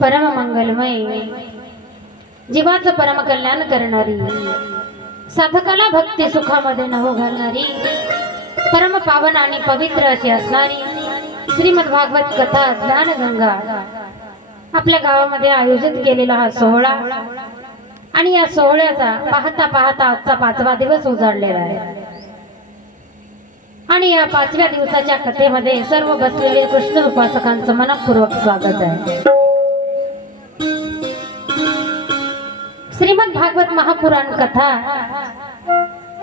परम मंगलमय जीवाचं परम कल्याण करणारी साधकाला भक्ती सुखामध्ये नहो घालणारी परम पावन आणि पवित्र अशी असणारी श्रीमद भागवत कथा ज्ञानगंगा आपल्या गावामध्ये आयोजित केलेला हा सोहळा आणि या सोहळ्याचा पाहता पाहता आजचा 5वा दिवस उजाडलेला आहे आणि या 5व्या दिवसाच्या कथेमध्ये सर्व बसलेले कृष्ण उपासकांचं मनपूर्वक स्वागत आहे। श्रीमद भागवत महापुराण कथा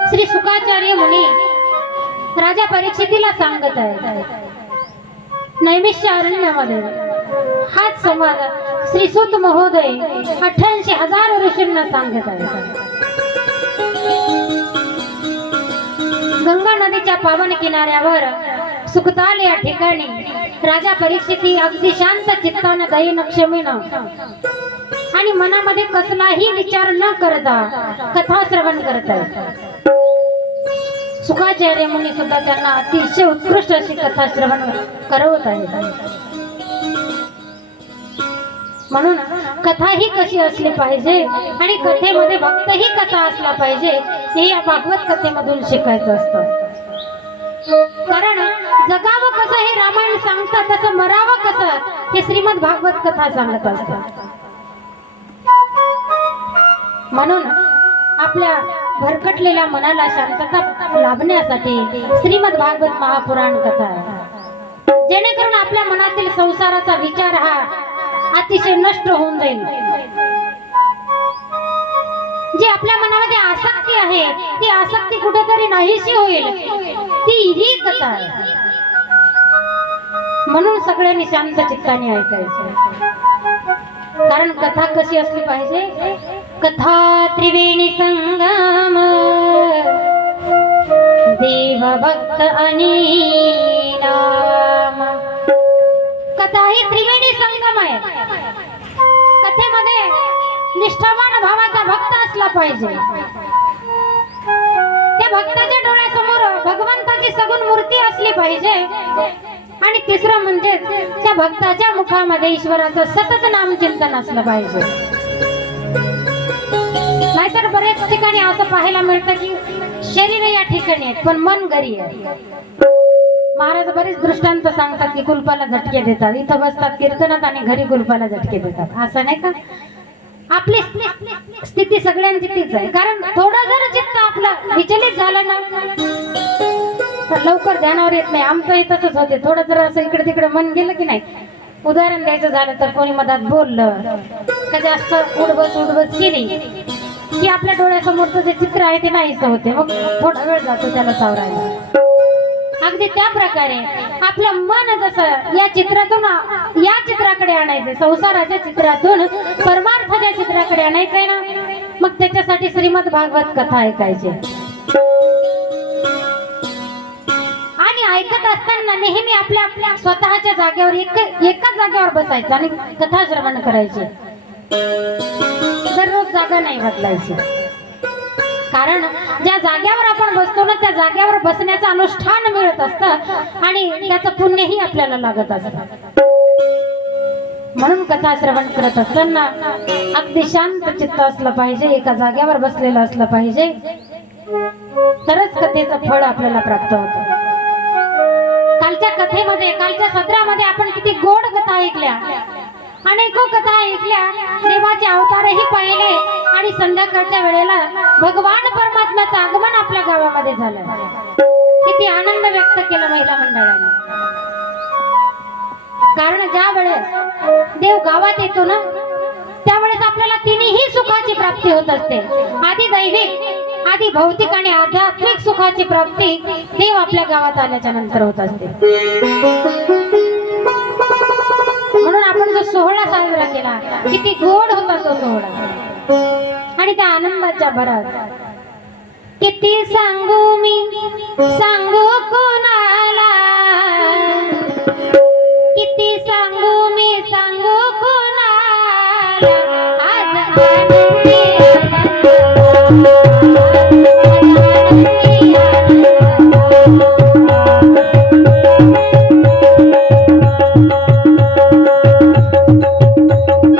श्री शुकाचार्य मुनी राजा परीक्षितीला सांगत आहे। नैमिष्य अरण्यामध्ये हाच संवाद श्री सूत महोदय 88,000 ऋषींना सांगत आहे। गंगा नदीच्या पावन किनाऱ्यावर सुखताल या ठिकाणी राजा परीक्षिती अगदी शांत चित्ताने दयेने क्षमेनं आणि मनामध्ये कसलाही विचार न करता कथा श्रवण करत आहेत। शुकाचार्य मुनी सुद्धा त्यांना अतिशय उत्कृष्ट अशी कथा श्रवण करवत आहेत। म्हणून कथा ही कशी असली पाहिजे आणि कथेमध्ये भक्तही कसा असला पाहिजे हे या भागवत कथेमधून शिकायचं असतं। कारण जगावं कसं हे रामायण सांगतात तसं मरावं कसं हे श्रीमद भागवत कथा सांगत असतात। म्हणून आपल्या भरकटलेल्या मनाला शांतता लाभण्यासाठी श्रीमद भागवत महापुराण कथा आहे, जेणेकरून आपल्या मनातील संसाराचा विचार हा अतिशय नष्ट होऊन जाईल। जी आपल्या मनामध्ये आसक्ती आहे ती आसक्ती कुठेतरी नाहीशी होईल, ती ही कथा आहे। म्हणून सगळ्यांनी शांत चित्ताने ऐकायचं। कारण कथा कशी असली पाहिजे? कथा त्रिवेणी संगम देव भक्त आणि नाम। कथा ही त्रिवेणी संगम आहे। कथेमध्ये निष्ठावान भावाचा भक्त असला पाहिजे। त्या भक्ताच्या डोळ्यासमोर भगवंताची सगुण मूर्ती असली पाहिजे आणि तिसरं म्हणजे त्या भक्ताच्या मुखामध्ये ईश्वराचं सतत नामचिंतन असलं पाहिजे। नाहीतर बरेच ठिकाणी असं पाहायला मिळतं की शरीर या ठिकाणी आहे पण मन घरी आहे। महाराज बरेच दृष्टांत सांगतात की कुलपाला झटके देतात, इथं बसतात कीर्तनात आणि घरी कुलपाला झटके देतात। असं नाही का? आपली स्थिती सगळ्यांची तीच आहे। कारण थोडं जर चित्त आपलं विचलित झालं ना तर लवकर ध्यानावर येत नाही। आमचंही तसंच होते। थोडं जर असं इकडे तिकडे मन गेलं की नाही, उदाहरण द्यायचं झालं तर कोणी मधात बोललं का जास्त उडबस केली की आपल्या डोळ्यासमोरचं जे चित्र आहे ते नाहीच होते, मग थोडा वेळ जातो त्याला सावरायला। अगदी त्या प्रकारे आपलं मन जसं या चित्रातून या चित्राकडे आणायचं, संसाराच्या चित्रातून परमार्थाच्या चित्राकडे आणायचंय ना, मग त्याच्यासाठी श्रीमद भागवत कथा ऐकायची। आणि ऐकत असताना नेहमी आपल्या स्वतःच्या जागेवर एकाच जागेवर बसायचं आणि कथा श्रवण करायची। दररोज जागा नाही बदलायची। कारण ज्या जागेवर आपण बसतो ना त्या जागेवर बसण्याचं अनुष्ठान मिळत असतं आणि त्याचं पुण्यही आपल्याला लागत असतं। म्हणून कथा श्रवण करत असताना अगदी शांत चित्त असलं पाहिजे, एका जागेवर बसलेलं असलं पाहिजे, तरच कथेचं फळ आपल्याला प्राप्त होतं। कालच्या कथेमध्ये, कालच्या सत्रामध्ये आपण किती गोड कथा ऐकल्या, अनेको कथा ऐकल्या, देवाचे अवतारही पाहिले आणि संध्याकाळच्या वेळेला भगवान परमात्म्याचं आगमन आपल्या गावामध्ये झालं। किती आनंद व्यक्त केला महिला मंडळाने। कारण ज्या वेळेस देव गावात येतो ना त्यावेळेस आपल्याला तिन्ही सुखाची प्राप्ती होत असते। आधी दैविक, आधी भौतिक आणि आध्यात्मिक सुखाची प्राप्ती देव आपल्या गावात आल्याच्या नंतर होत असते। म्हणून आपण जो सोहळा साजरा केला किती गोड होता तो सोहळा आणि त्या आनंदाच्या भरात किती सांगू मी, सांगू कोणाला, किती सांगू मी, सांगू कोणाला, आज आनंदी आनंद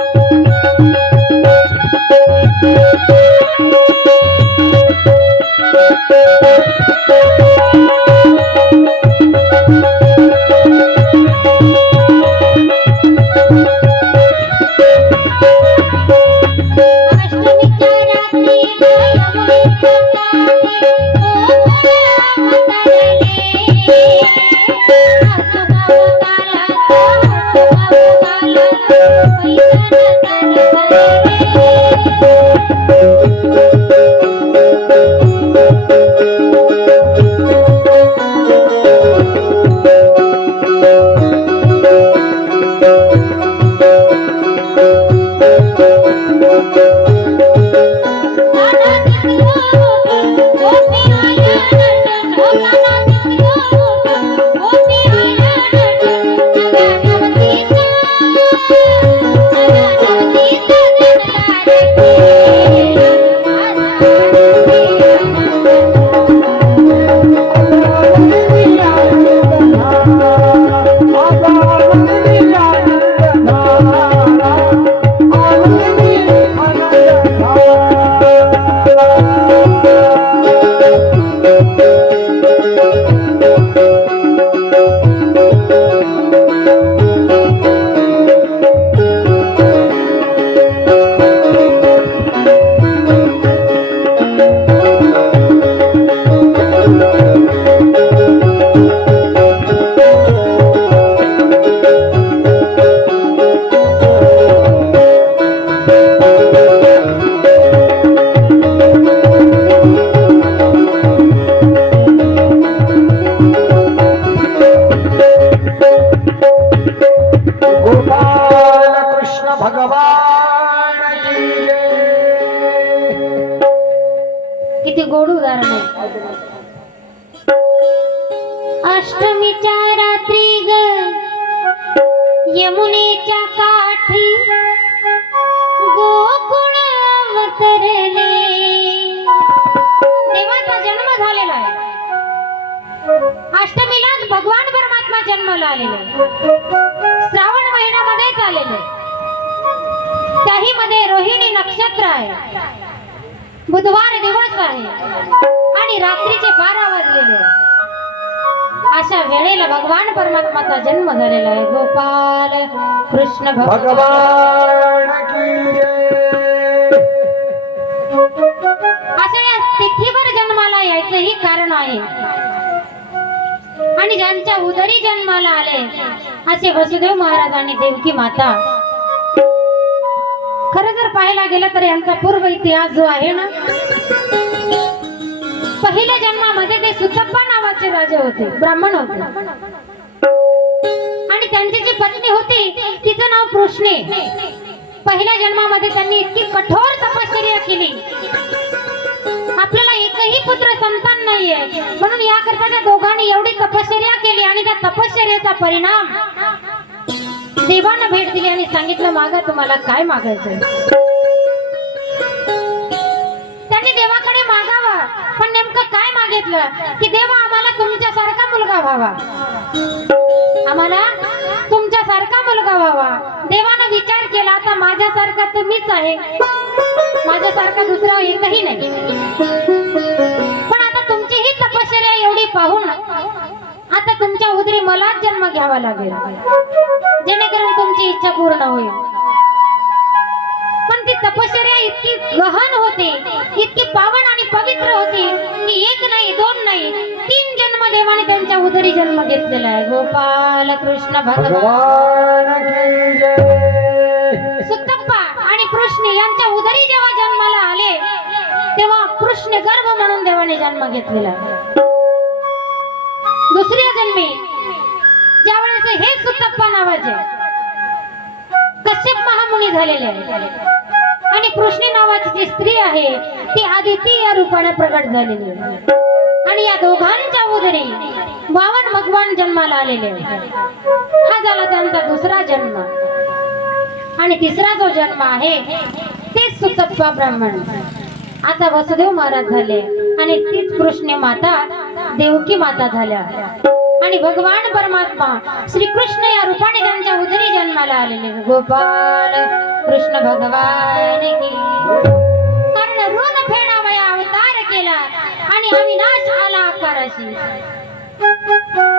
यमुनेच्या काठी गोकुळ अवतरले. देवाचा जन्म झालेला आहे. अष्टमीलाच भगवान परमात्मा जन्माला आलेले आहे. श्रावण महिन्यामध्येच आलेले. त्याही मध्ये रोहिणी नक्षत्र आहे. बुधवार दिवस आहे आणि रात्रीचे 12 वाजलेले. अशा वेळेला भगवान परमात्माचा जन्म झालेला आहे. गोपाल कृष्ण भगवान की जय. अशा या तिथीवर जन्माला यायचं ही कारण आहे. आणि ज्यांच्या उदरी जन्माला आले असे वसुदेव महाराज आणि देवकी माता. खरं जर पाहायला गेलं तर यांचा पूर्व इतिहास जो आहे ना, पहिल्या जन्मामध्ये ते सुतप्पा नावाचे राजे होते, ब्राह्मण होते. आणि त्यांची जी पत्नी होती तिचं नाव कृष्णे. पहिल्या जन्मामध्ये त्यांनी इतकी कठोर तपश्चर्या केली. आपल्याला एकही पुत्र संतान नाहीये म्हणून याकरता त्या दोघांनी एवढी तपश्चर्या केली. आणि त्या तपश्चर्याचा परिणाम देवानं भेट दिली आणि सांगितलं, मागा तुम्हाला काय मागायचंय. त्यांनी देवाकडे मागावं, पण नेमकं काय मागितलं की देवा आम्हाला तुमच्यासारखा मुलगा व्हावा, आम्हाला तुमच्यासारखा मुलगा व्हावा. देवानं विचार केला, आता माझ्यासारखा तर मीच आहे, माझ्यासारखा दुसरा एकही नाही. पण आता तुमची ही तपश्चर्या एवढी पाहून आता तुमच्या उदरी मलाच जन्म घ्यावा लागेल, जेणेकरून तुमची इच्छा पूर्ण होईल. पण ती तपश्चर्या इतकी गहन होती, इतकी पावन आणि पवित्र होती की 1 नाही 2 नाही 3 जन्म देवाने त्यांच्या उदरी जन्म घेतलेला आहे. गोपाल कृष्ण भगवान की जय. सुतप्पा आणि कृष्ण यांच्या उदरी जेव्हा जन्माला आले तेव्हा कृष्ण गर्भ म्हणून देवाने जन्म घेतलेला. दुसऱ्या जन्मी ज्यावेळेस हे सुतप्पा नावाचे कश्यप महामुनी झालेले आहे आणि कृष्णी नावाची जी स्त्री आहे ती आदिती या रूपाने प्रगट झालेली आहे. आणि या दोघांच्या उदरी 52 भगवान जन्माला आलेले. हा झाला त्यांचा दुसरा जन्म. आणि तिसरा जो जन्म आहे ते सुतप्पा ब्राह्मण. आता वसुदेव महाराज झाले आणि तीच कृष्ण माता देवकी माता झाल्या. आणि भगवान परमात्मा श्री कृष्ण या रूपाने त्यांच्या उदरी जन्माला आलेले. गोपाल कृष्ण भगवान की. कारण ऋण फेडावया अवतार केला आणि अविनाश आला आकाराशी.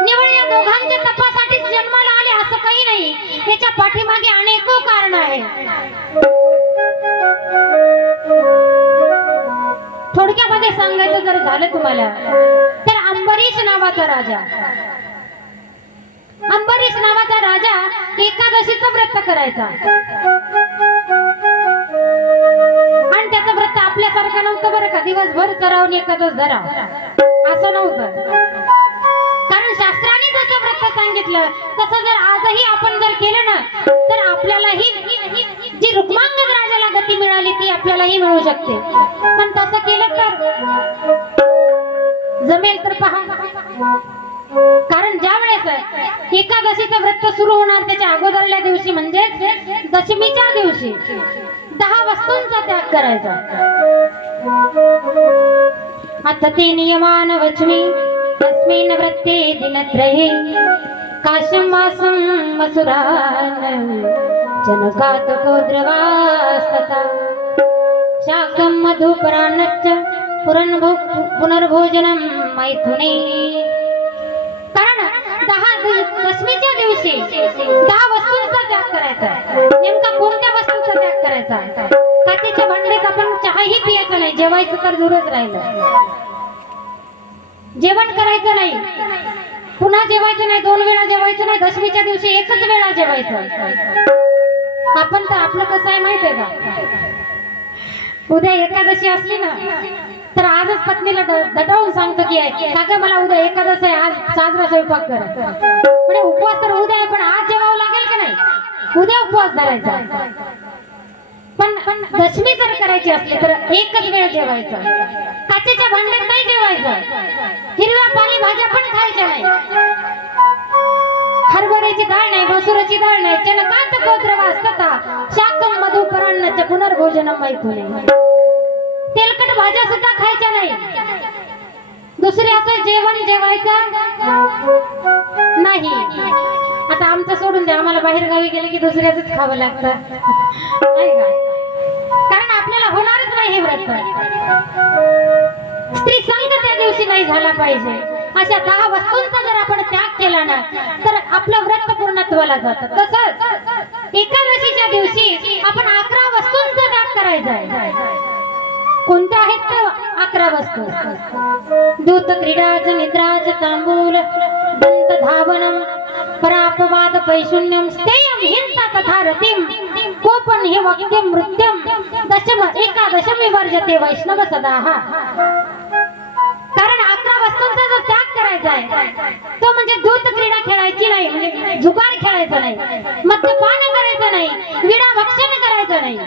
निवळ या दोघांच्या तपासाठीच जन्माला आले असं काही नाही, त्याच्या पाठीमागे अनेको कारण आहे. थोडक्यामध्ये सांगायचं जर झालं तुम्हाला तर अंबरीश नावाचा राजा, अंबरीश नावाचा राजा एकादशीचं व्रत करायचा. आणि त्याचं व्रत आपल्यासारखं नव्हतं बरं का, दिवसभर चरावून एकादश धरा असं नव्हतं. कारण शास्त्राने जसं व्रत सांगितलं तसं जर आजही आपण जर केलं ना तर आपल्यालाही जी रुक्मांगद राजाला गती मिळाली ती आपल्यालाही मिळू शकते. पण तसं केलं तर जमेल तर पहा. कारण ज्या वेळेस एकादशीचं व्रत सुरू होणार त्याच्या अगोदरल्या दिवशी म्हणजेच दशमीच्या दिवशी 10 वस्तूंचा त्याग करायचा. आता ते नियमान वचमी अस्मिन् व्रते दिनत्रये काश्यं मासं मसुरान् जनकात् कोद्रवास्तथा शाकं मधुपरान्नच्च पुनर्भोजनं मैथुने. कारण 10 दशमीच्या दिवशी 10 वस्तूंचा त्याग करायचा. नेमका कोणत्या वस्तूंचा त्याग करायचा? काचेच्या भांड्यात आपण चहाही पियायचं नाही, जेवायचं तर दूरच राहिलं. जेवण करायचं नाही, पुन्हा जेवायचं नाही, 2 वेळा जेवायचं नाही, दशमीच्या दिवशी एकच वेळा जेवायचं. आपण तर आपलं कसं आहे माहितीये का, उद्या एकादशी असली ना तर आजच पत्नीला दटावून सांगतो की का ग मला उद्या एकादश आहे, आज साजरा स्वयंपाक कर. म्हणजे उपवास तर उद्या आहे पण आज जेवावं लागेल की नाही, उद्या उपवास धरायचा. पण दशमी जर करायची असली तर एकच वेळ जेवायचं, काचेच्या भांड्यात नाही जेवायचं, हिरव्या पालेभाज्या पण खायच्या नाही. हरभऱ्याची डाळ नाही, मसुराची डाळ नाही, चनकात गोत्र वास्तता शाकम मधु परान्नच पुनर्भोजनम मैथुने. तेलकट भाज्या सुद्धा खायच्या नाही. दुसऱ्याचं जेवण जेवायचं नाही. आता आमचं सोडून द्या, आम्हाला बाहेर गावी गेले की दुसऱ्याच खावं लागतं नाही का, कारण आपल्याला होणारच नाही हे व्रत. स्त्री संग त्या दिवशी नाही झाला पाहिजे. अशा 10 वस्तूंचा जर आपण त्याग केला ना तर आपलं व्रत पूर्णत्वाला जातं. तसंच एकादशीच्या दिवशी आपण 11 वस्तूंचा त्याग करायचा आहे. कोणत्या आहेत त्या 11 वस्तू? दूत क्रीडाच निद्राच तांबूल दंत धावनम परापवाद पैशून्यम स्थेयम हिंसा तथा रतिम कोपन हे वाक्यम मृत्यम दशम एकादशम विवर्जते वैष्णव सदाहा. कारण 11 वस्तूंचा जो त्याग करायचा आहे तो म्हणजे दूत क्रीडा खेळायची नाही, म्हणजे जुगार खेळायचा नाही, मद्यपान करायचं नाही, विडा भक्षण करायचं नाही,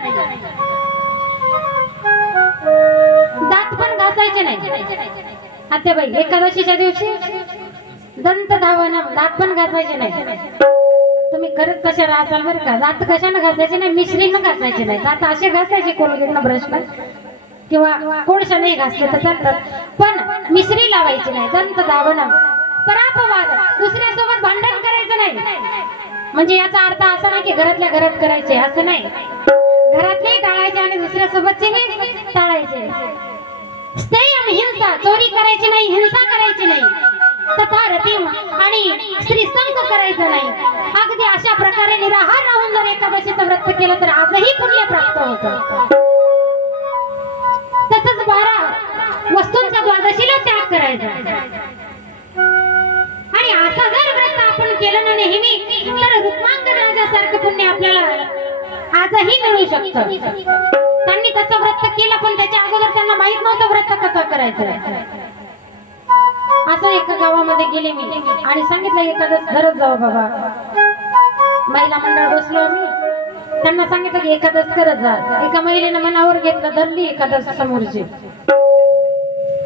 दात पण घासायचे नाही. आता बाई एकादशीच्या दिवशी दंत धावनम दात पण घासायचे नाही. तुम्ही खरंच तशा राहसाल बरं का. दात कशाने घासायचे नाही? मिश्रीनं घासायचे नाही. दात असे घासायचे कोलगेटनं ब्रशनं किंवा कोळशाने घासले तर चालतात, पण मिश्री लावायची नाही. दंत धावनम परापवाद दुसऱ्यासोबत भांडण करायचं नाही. म्हणजे याचा अर्थ असा नाही की घरातल्या घरात करायचे, असं नाही. घरातले टाळायचे आणि दुसऱ्यासोबतचे टाळायचे. स्थेयम हिंसा चोरी करायची नाही, हिंसा करायची नाही, तथा रतिम आणि स्त्री संग करायचं नाही. अगदी अशा प्रकारे निराहार राहून जर एकादशीचं व्रत केलं तर आजही पुण्य प्राप्त होतं. तसंच 12 वस्तूंचा द्वादशीला त्याग करायचा. आणि असं जर व्रत आपण केलं ना नेहमी तर रुक्मांगद राजासारखं पुण्य आपल्याला आजही मिळू शकतं. त्यांनी तसं व्रत केलं पण त्याच्या अगोदर त्यांना माहित नव्हतं व्रत कसं करायचं. असं एका गावामध्ये गेले मी आणि सांगितलं एकादश धरत जाऊ बाबा. महिला मंडळ बसलो आम्ही, त्यांना सांगितलं की एकादश करत जा. एका महिलेनं मनावर घेतलं, धरली एकादश समोरची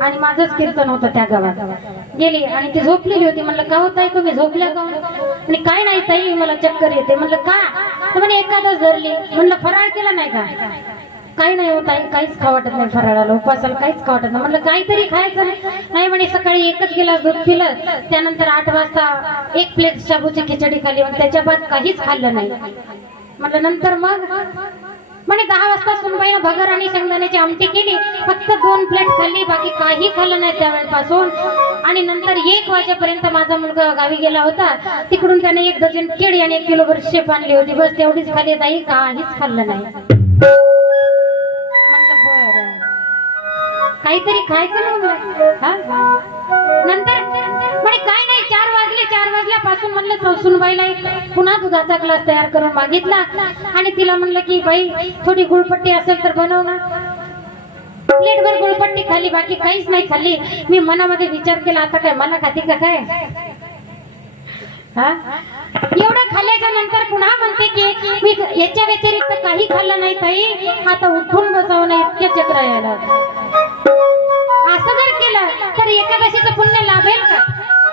आणि माझंच कीर्तन होतं त्या गावात. गेली आणि ती झोपलेली होती. म्हणलं का होत आहे तुम्ही झोपल्या का? आणि काय नाही ताई मला चक्कर येते. म्हणलं का? तर म्हणे एकादश धरली. म्हणलं फराळ केला नाही का? काही नाही होत आहे, काहीच खावं वाटत नाही फराळाला, उपवासाला काहीच खावं वाटत नाही. म्हणलं काहीतरी खायचं नाही. म्हणे सकाळी 1 गिलास दूध पिलं, त्यानंतर 8 वाजता 1 प्लेट शाबूची खिचडी खाल्ली, मग त्याच्या बाद काहीच खाल्लं नाही. म्हटलं नंतर मग? म्हणे 10 वाजता सुनबाईनं भगर आणि शेंगदाण्याची आमटी केली, फक्त 2 प्लेट खाल्ली, बाकी काही खाल्लं नाही त्यावेळेपासून. आणि नंतर 1 वाजेपर्यंत माझा मुलगा गावी गेला होता, तिकडून त्याने 1 डझन केळी आणि 1 किलोभर शेप आणली होती, बस तेवढीच खाल्ली, ताई काहीच खाल्लं नाही. काहीतरी खायचं ना. नंतर म्हणे काय नाही 4 वाजले, 4 वाजल्यापासून म्हणलं सुनबाईला पुन्हा दुधाचा ग्लास तयार करून मागितला आणि तिला म्हणलं की बाई थोडी गुळपट्टी असेल तर बनव ना. प्लेटभर गुळपट्टी खाल्ली, बाकी काहीच नाही खाल्ली. मी मनामध्ये विचार केला आता काय मला खाती का काय. एवढं खाल्ल्याच्या नंतर पुन्हा म्हणते की मी याच्या व्यतिरिक्त काही खाल्लं नाही ताई, आता उठून बसावं नाही, इतके चक्र यायला. असं जर केलं तर एकादशीचं पुण्य लाभेल का?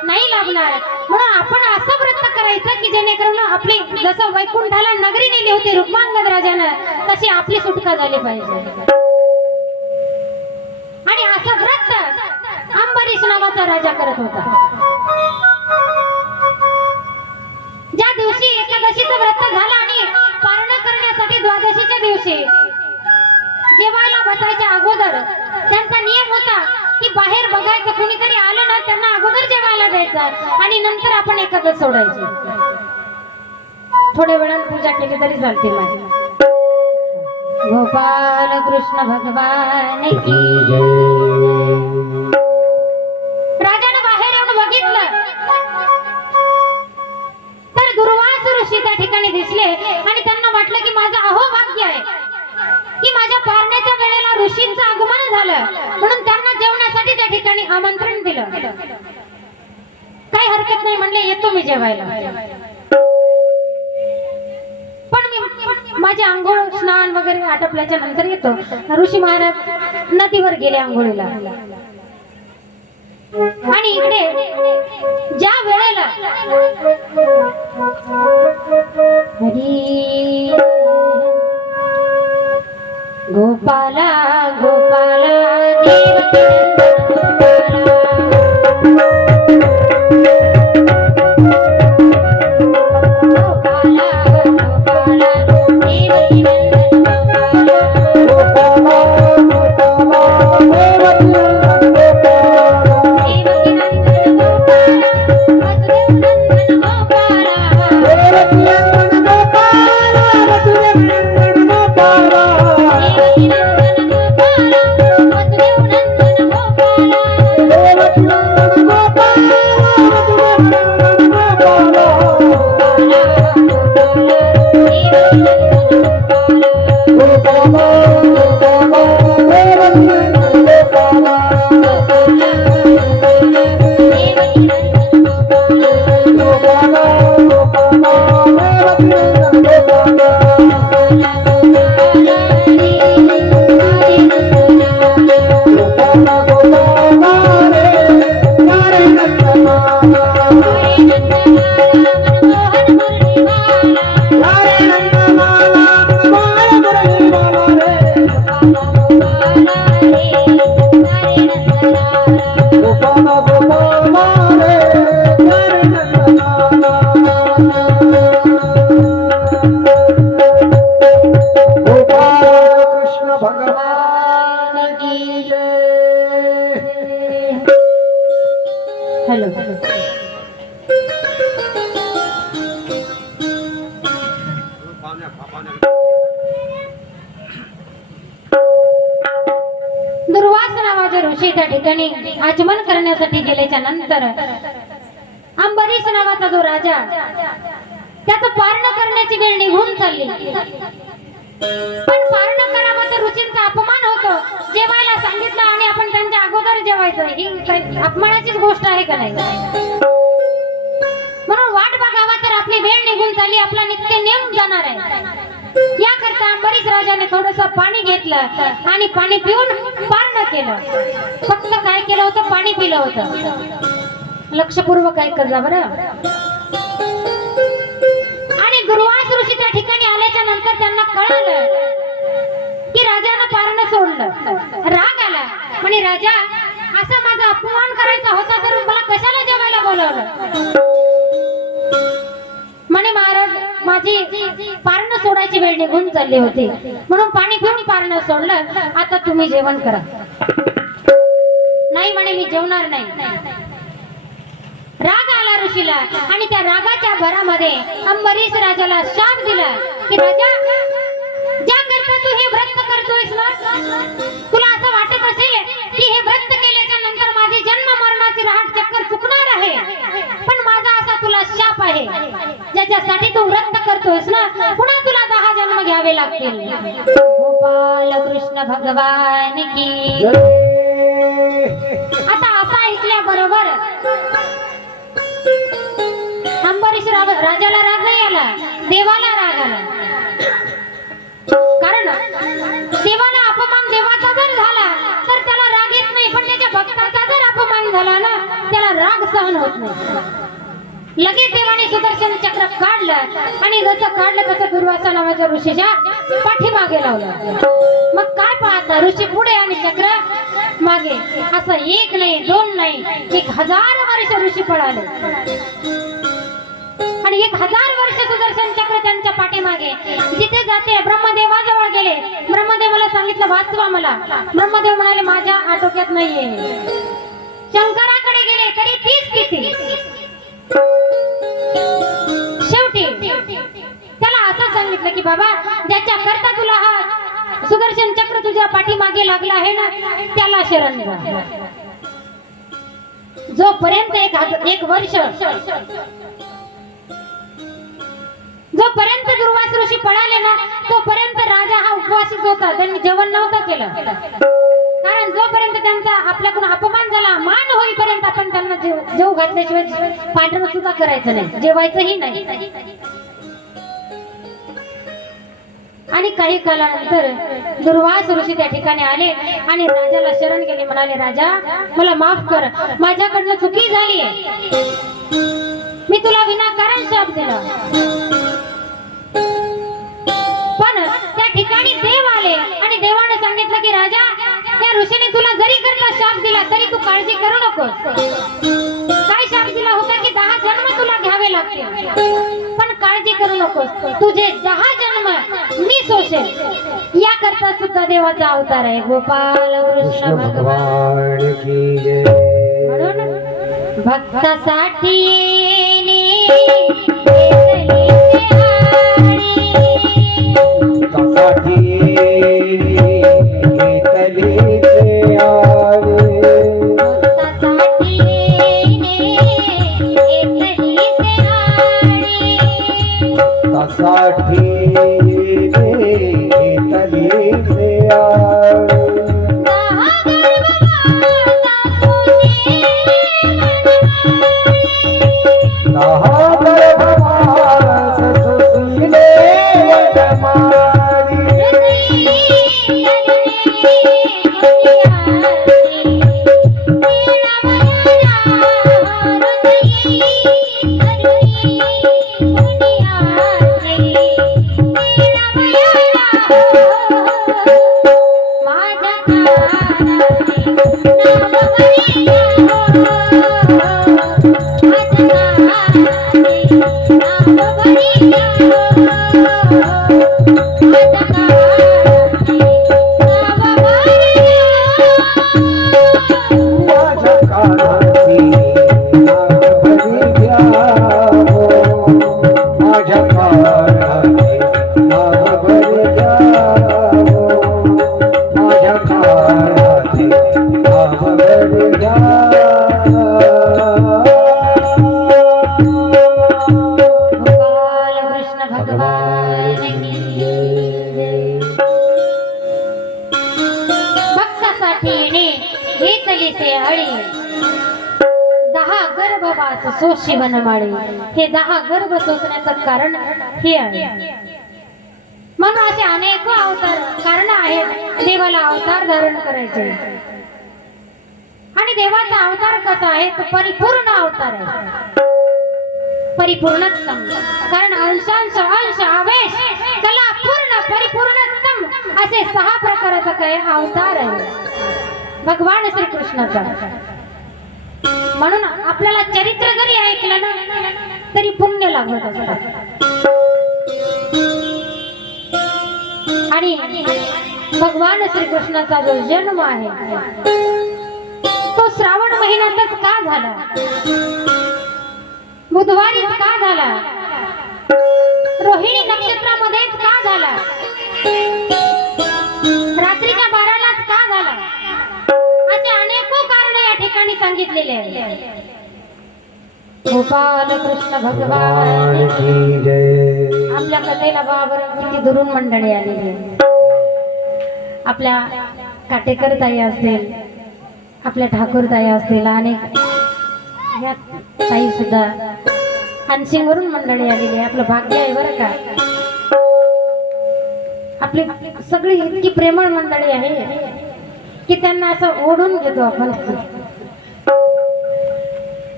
नाही लाभणार. म्हणून आपण असं व्रत करायचं की जेणेकरून आपली जसं वैकुंठाला नगरी नेली होती रुक्मांगद राजानं, तशी आपली सुटका झाली पाहिजे. आणि असं व्रत अंबरीश नावाचा राजा करत होता. ज्या दिवशी एकादशीचं व्रत झालं आणि पारणा करण्यासाठी द्वादशीच्या दिवशी जेवायला बसायच्या अगोदर त्यांचा नियम होता की बाहेर बघायचं, कुणीतरी आलं ना त्यांना अगोदर जेवायला द्यायचं आणि नंतर आपण एकादश सोडायची. थोड्या वेळाने पूजा केली तरी चालते. माझी गोपाल कृष्ण भगवान की राजाने बाहेर येऊन बघितलं तर दुर्वास ऋषी त्या ठिकाणी दिसले आणि त्यांना वाटलं की माझं अहोभाग्य आहे की माझ्या पारण्याच्या वेळेला ऋषींचं आगमन झालं, म्हणून त्यांना जेवणासाठी त्या ठिकाणी आमंत्रण दिलं. काही हरकत नाही म्हणले, येतो मी जेवायला. पण मी माझे आंघोळ स्नान वगैरे आटपल्याच्या नंतर येतो. ऋषी महाराज नदीवर गेले आंघोळीला. आणि इकडे ज्या वेळेला हरी गोपाला गोपाला देवकी दुर्वास नावाचे ऋषी त्या ठिकाणी आचमन करण्यासाठी गेल्याच्या नंतर अंबरीश नावाचा जो राजा त्याचं पारण करण्याची वेळ निघून चालली, पण पारण करावं तर ऋषींचा अपमान होतो. जेवायला सांगितलं आणि आपण त्यांच्या अगोदर जेवायचं, ही अपमानाचीच गोष्ट आहे का नाही? म्हणून वाट बघावा तर आपली वेळ निघून चालली, आपला नित्य नेम जाणार आहे. याकरता अंबरीश राजाने थोडस पाणी घेतलं आणि पाणी पिऊन पारण केलं. फक्त काय केलं होतं? पाणी पिलं होतं. लक्षपूर्वक ऐकत जा बरं. आणि दुर्वास ऋषी त्या ठिकाणी आल्याच्या नंतर त्यांना कळालं की राजानं पारण सोडलं. राग आला म्हणे, राजा असा माझा अपमान करायचा होता तर मला कशाला जेवायला बोलवलं? म्हणे, महाराज माझी पारण सोडायची वेळ निघून चालली होती म्हणून पाणी पिऊन पारण सोडलं. आता तुम्ही जेवण करा. नाही म्हणे, मी जेवणार नाही. राग आला ऋषीला आणि त्या रागाच्या भरामध्ये अंबरीश राजाला शाप दिला की राजा, ज्या करता तू हे व्रत करतोयस ना, तुला असं वाटत असेल की हे व्रत केल्याच्या नंतर माझी जन्म मरणाची रहाट चक्कर चुकणार आहे, पण माझा असा तुला शाप आहे, ज्याच्यासाठी तू व्रत करतोयस ना पुन्हा तुला 10 जन्म घ्यावे लागतील. गोपाल कृष्ण भगवान की. आता असं ऐकल्या बरोबर अंबरीश राजाला राग नाही आला, देवाला राग आला. कारण देवाला अपमान देवाचा जर झाला तर त्याला राग येत नाही, पण त्याच्या भक्ताचा जर अपमान झाला ना त्याला राग सहन होत नाही. लगेच देवाने सुदर्शन चक्र काढलं आणि जसं काढलं तसं दुर्वासा नावाच्या ऋषीच्या पाठीमागे लावलं. मग काय पाहता, ऋषी पुढे आणि चक्र मागे. असं एक नाही, दोन नाही, 1000 वर्ष ऋषी पळाले आणि 1000 वर्ष सुदर्शन चक्र त्यांच्या पाठीमागे. जिथे जाते ब्रह्मदेवाजवळ गेले, ब्रह्मदेवाला सांगितलं वाचवा मला. ब्रह्मदेव म्हणाले माझ्या आटोक्यात नाहीये. शंकराकडे गेले तरी तीच किती. शेवटी त्याला असं सांगितलं की बाबा, ज्याच्या करता तुला हा सुदर्शन चक्र तुझ्या पाठीमागे लागला आहे ना त्याला शरण जा. जोपर्यंत एक वर्ष, जोपर्यंत दुर्वास ऋषी पळाले ना तोपर्यंत राजा हा उपवासीच होता. त्यांनी जेवण नव्हतं केलं, कारण जोपर्यंत त्यांचा आपल्याकडून अपमान झाला, मान होईपर्यंत आपण त्यांना जेव घातल्याशिवाय पाठण सुद्धा करायचं नाही, जेवायचंही नाही. आणि काही कालानंतर दुर्वास ऋषी त्या ठिकाणी आले आणि राजाला शरण गेले. म्हणाले, राजा मला माफ कर, माझ्याकडनं चुकी झाली आहे, मी तुला विनाकारण शाप दिला. पण त्या ठिकाणी देव आले आणि देवाने सांगितलं की राजा, त्या ऋषीने तुला जरी करता शाप दिला तरी तू काळजी करू नकोस. काय शाप दिला होता की 10 जन्म तुला घ्यावे लागतील, पण काळजी करू नकोस, तुझे 10 जन्म मी सोसेल. या करता सुद्धा देवाचा अवतार आहे गोपाल कृष्ण भगवान की जय. म्हणून भक्तासाठी शिवनमाळी. हे 10 गर्भ सोसण्याचं कारण हे आहे. म्हणून असे अनेक अवतार कारण आहेत देवाला अवतार धारण करायचे. आणि देवाचा अवतार कसा आहे तो परिपूर्ण अवतार आहे, परिपूर्णतम. कारण अंशांश अंश आवेश कला पूर्ण परिपूर्णतम असे 6 प्रकारचा काय अवतार आहे भगवान श्रीकृष्णाचा. म्हणून आपल्याला चरित्र जरी ऐकलं ना तरी पुण्य लागत असतात. आणि भगवान श्रीकृष्णाचा जो जन्म आहे तो श्रावण महिन्यातच का झाला, बुधवारी का झाला, रोहिणी नक्षत्रामध्येच का झाला, रात्रीच्या 12लाच का झाला, असे अनेको कारण या ठिकाणी सांगितलेले आहे. गोपाल कृष्ण भगवान की जय. आपल्या कथेला बाबर किती दुरून मंडळी आलेली आहे. आपल्या काटेकर ताई असतील, आपल्या ठाकूर ताई असतील, अनेक या ताई सुद्धा हानसिंगवरून मंडळी आलेली आहे. आपलं भाग्य आहे बरं का. आपली सगळी इतकी प्रेमळ मंडळी आहे की त्यांना असं ओढून घेतो आपण.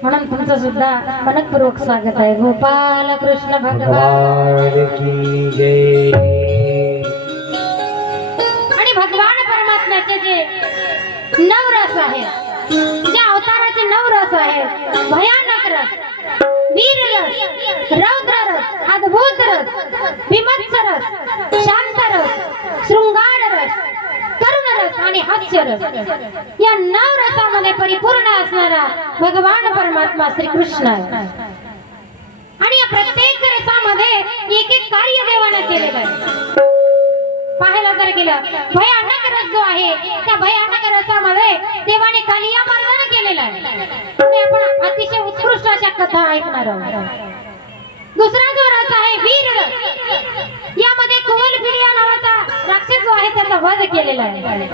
म्हणून तुमचं सुद्धा मनपूर्वक स्वागत आहे. गोपाल कृष्ण भगवान की जय. आणि भगवान परमात्म्याचे जे 9 रस आहेत, ज्या अवताराचे 9 रस आहेत, भयानक रस, वीर रस, रौद्र रस, अद्भुत रस, विमत्स रस, शांत रस, शृंगार रस, करुण रस आणि हास्य रस, या 9 रसामध्ये परिपूर्ण असणारा भगवान परमात्मा श्रीकृष्ण आहे. आणि या प्रत्येक रसामध्ये एक एक कार्य देवाने केलेलं आहे. पाहायला जर गेलं भयानक रस जो आहे त्या भयानक रसामध्ये देवाने कालिया मर्दन केलेला आहे. आपण अतिशय उत्कृष्ट अशा कथा ऐकणार आहोत. दुसरा जो रस आहे वीर रस, यामध्ये कुवलपिडिया नावाचा राक्षस जो आहे त्याचा वध केलेला आहे.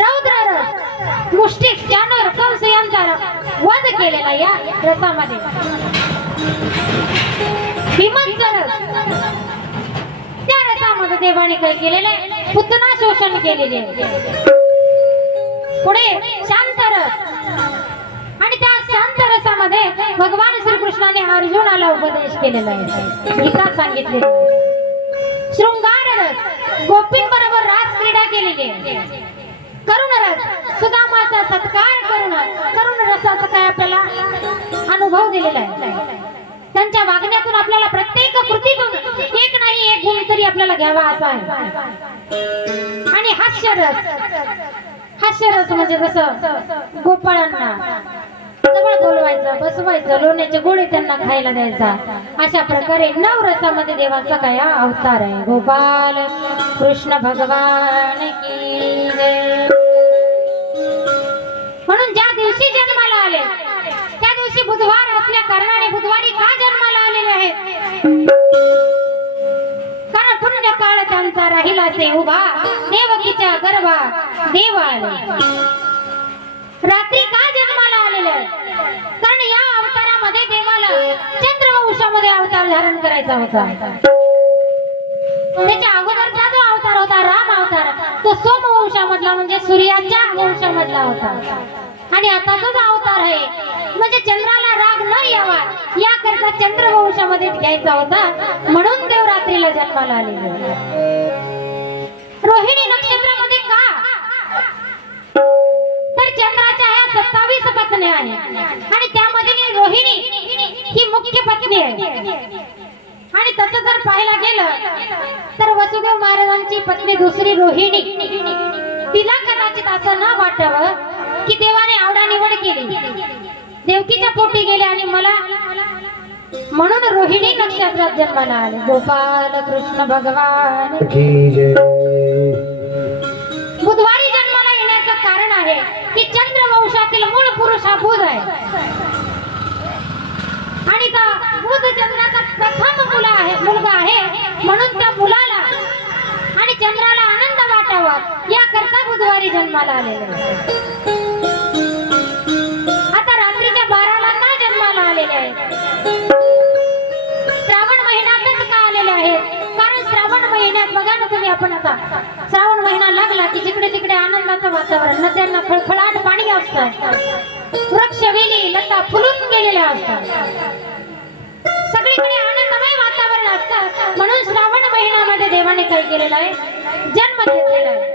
रौद्र रस, मुष्टिक, जानवर, कंस यांचा वध केलेला या रसामध्ये. विमत्स रस, देवाने काय केलेलं आहे, पुतना शोषण केलेले आहे. पुढे शांत रस, आणि त्या शांत रसामध्ये भगवान श्रीकृष्णाने अर्जुनाला उपदेश केलेला आहे, गीता सांगितलेली आहे. शृंगार रस, गोपींबरोबर रास क्रीडा केलेली आहे. करुण रस, सुदामाचा सत्कार करुण रसाचा काय आपल्याला अनुभव दिलेला आहे. त्यांच्या वागण्यातून आपल्याला प्रत्येक कृतीतून एक नाही एक गुण तरी आपल्याला घ्यावा असा आहे. आणि हास्यरस म्हणजे जसं गोपाळांना जवळ बोलवायचं, बसवायचं, लोण्याचे गोळे त्यांना खायला द्यायचा, अशा प्रकारे 9 रसामध्ये देवाचा काय अवतार आहे. गोपाल कृष्ण भगवान की जय. म्हणून ज्या दिवशी जन्माला आले त्या दिवशी बुधवार असल्या कारणाने बुधवारी का जन्माला आलेले आहेत, कारण पुण्य काळ त्यांचा राहिला से उभा, देवकीच्या गर्भा देव आले. रात्री का जन्माला आलेले आहे, कारण या अवतारामध्ये देवाला चंद्रवंशामध्ये अवतार धारण करायचा होता. त्याच्या अगोदरचा जो अवतार होता राम अवतार, तो सोमवंशामधला म्हणजे सूर्याच्या वंशामधला होता. आणि आता जो अवतार आहे म्हणजे चंद्राला राग न यावा याकरता चंद्रवंशामध्ये घ्यायचा होता, म्हणून देव रात्रीला जन्माला आलेले. रोहिणी नक्षत्रामध्ये का, तर चंद्राच्या ह्या 27 पत्नी आहेत आणि त्यामध्ये रोहिणी ही मुख्य पत्नी आहे. आणि तसं जर पाहायला गेलं तर वसुदेव महाराजांची पत्नी दुसरी रोहिणी, तिला कदाचित असं न वाटावं की देवाने आवडानिवड केली, देवकीच्या पोटी गेले आणि मला म्हणून रोहिणी नक्षत्रात जन्माला आले. गोपाल कृष्ण भगवान की जय. बुधवारी जन्माला येण्याचं कारण आहे की चंद्रवंशातील मूळ पुरुष हा बुध आहे आणि त्या बुध चंद्राचा प्रथम मुलगा आहे, म्हणून त्या मुलाला आणि चंद्राला आनंद वाटावा याकरता बुधवारी जन्माला आलेले. आता रात्रीच्या 12ला का जन्माला आलेले आहे, श्रावण महिन्यातच का आलेले आहेत, कारण श्रावण महिन्यात बघा ना तुम्ही, आपण आता श्रावण महिना लागला की जिकडे तिकडे आनंदाचं वातावरण, नद्यांना खळखळाट पाणी असतं, वृक्ष वेली लता फुलून गेलेल्या असतात, सगळीकडे आनंदमय वातावरण असतं. म्हणून श्रावण महिन्यामध्ये देवाने काय केलेलं आहे, जन्म घेतलेला आहे.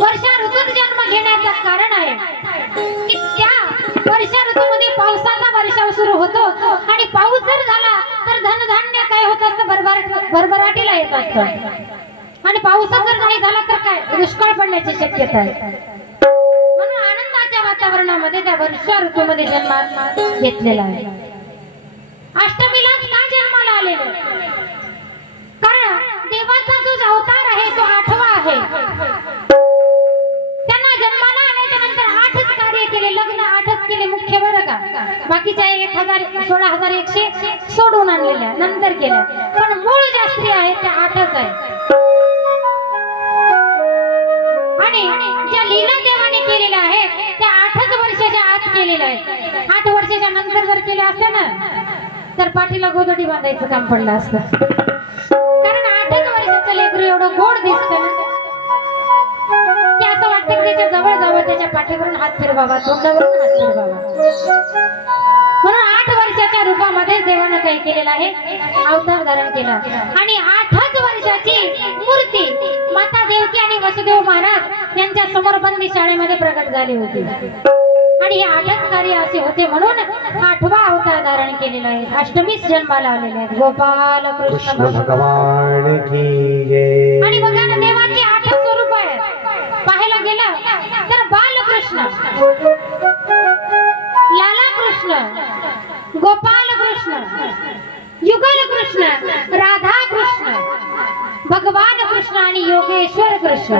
वर्षा ऋतूत जन्म घेण्याचं कारण आहे की त्या वर्षा ऋतूमध्ये पावसाचा वर्षाव सुरू होतो आणि पाऊस जर झाला तर धनधान्य काय होत असतं, भरभराटीला येत असतं. आणि पाऊस जर नाही झाला तर काय दुष्काळ पडण्याची शक्यता आहे. म्हणून आनंदाच्या वातावरणामध्ये त्या वर्षा ऋतूमध्ये जन्म घेतलेला आहे. अष्टमीलाच का जन्माला आलेलो, कारण देवाचा जो अवतार आहे तो 8वा आहे. त्यांना जन्माला आल्याच्या नंतर 8च कार्य केले, लग्न 8च केले मुख्य, बरं का, बाकीच्या 16,100 सोडून आणलेल्या नंतर केल्या, पण मूळ ज्या स्त्री आहेत त्या 8च आहे. आणि ज्या लीला देवाने केलेल्या आहेत त्या 8च वर्षाच्या आत केलेल्या आहेत. 8 वर्षाच्या नंतर जर केल्या असत्या ना तर पाठीला गोदडी बांधायचं काम पडलं असतं, कारण 8च वर्षाचं लेकरू एवढं गोड दिसतं ना की असं वाटतं की त्याच्या जवळ जावं, त्याच्या पाठीवरून हात फिरवावा, तोंडावरून हात फिरवावा. म्हणून 8 वर्षाच्या रूपामध्येच देवानं काही केलेलं आहे, अवतार धारण केला. आणि 8च वर्षाची मूर्ती माता देवकी आणि वसुदेव महाराज यांच्या समोर बंदी शाळेमध्ये प्रकट झाली होती. आणि हे 8च कार्य असे होते, म्हणून 8वा अवतार धारण केलेला आहे. अष्टमीस जन्माला आलेले आहेत. गोपाल कृष्ण भगवान की जय. आणि बघा ना, देवाची 8 स्वरूप आहेत. पाहायला गेलं तर बालकृष्ण, लाला कृष्ण, गोपाल कृष्ण, युगल कृष्ण, राधा कृष्ण, भगवान कृष्ण आणि योगेश्वर कृष्ण,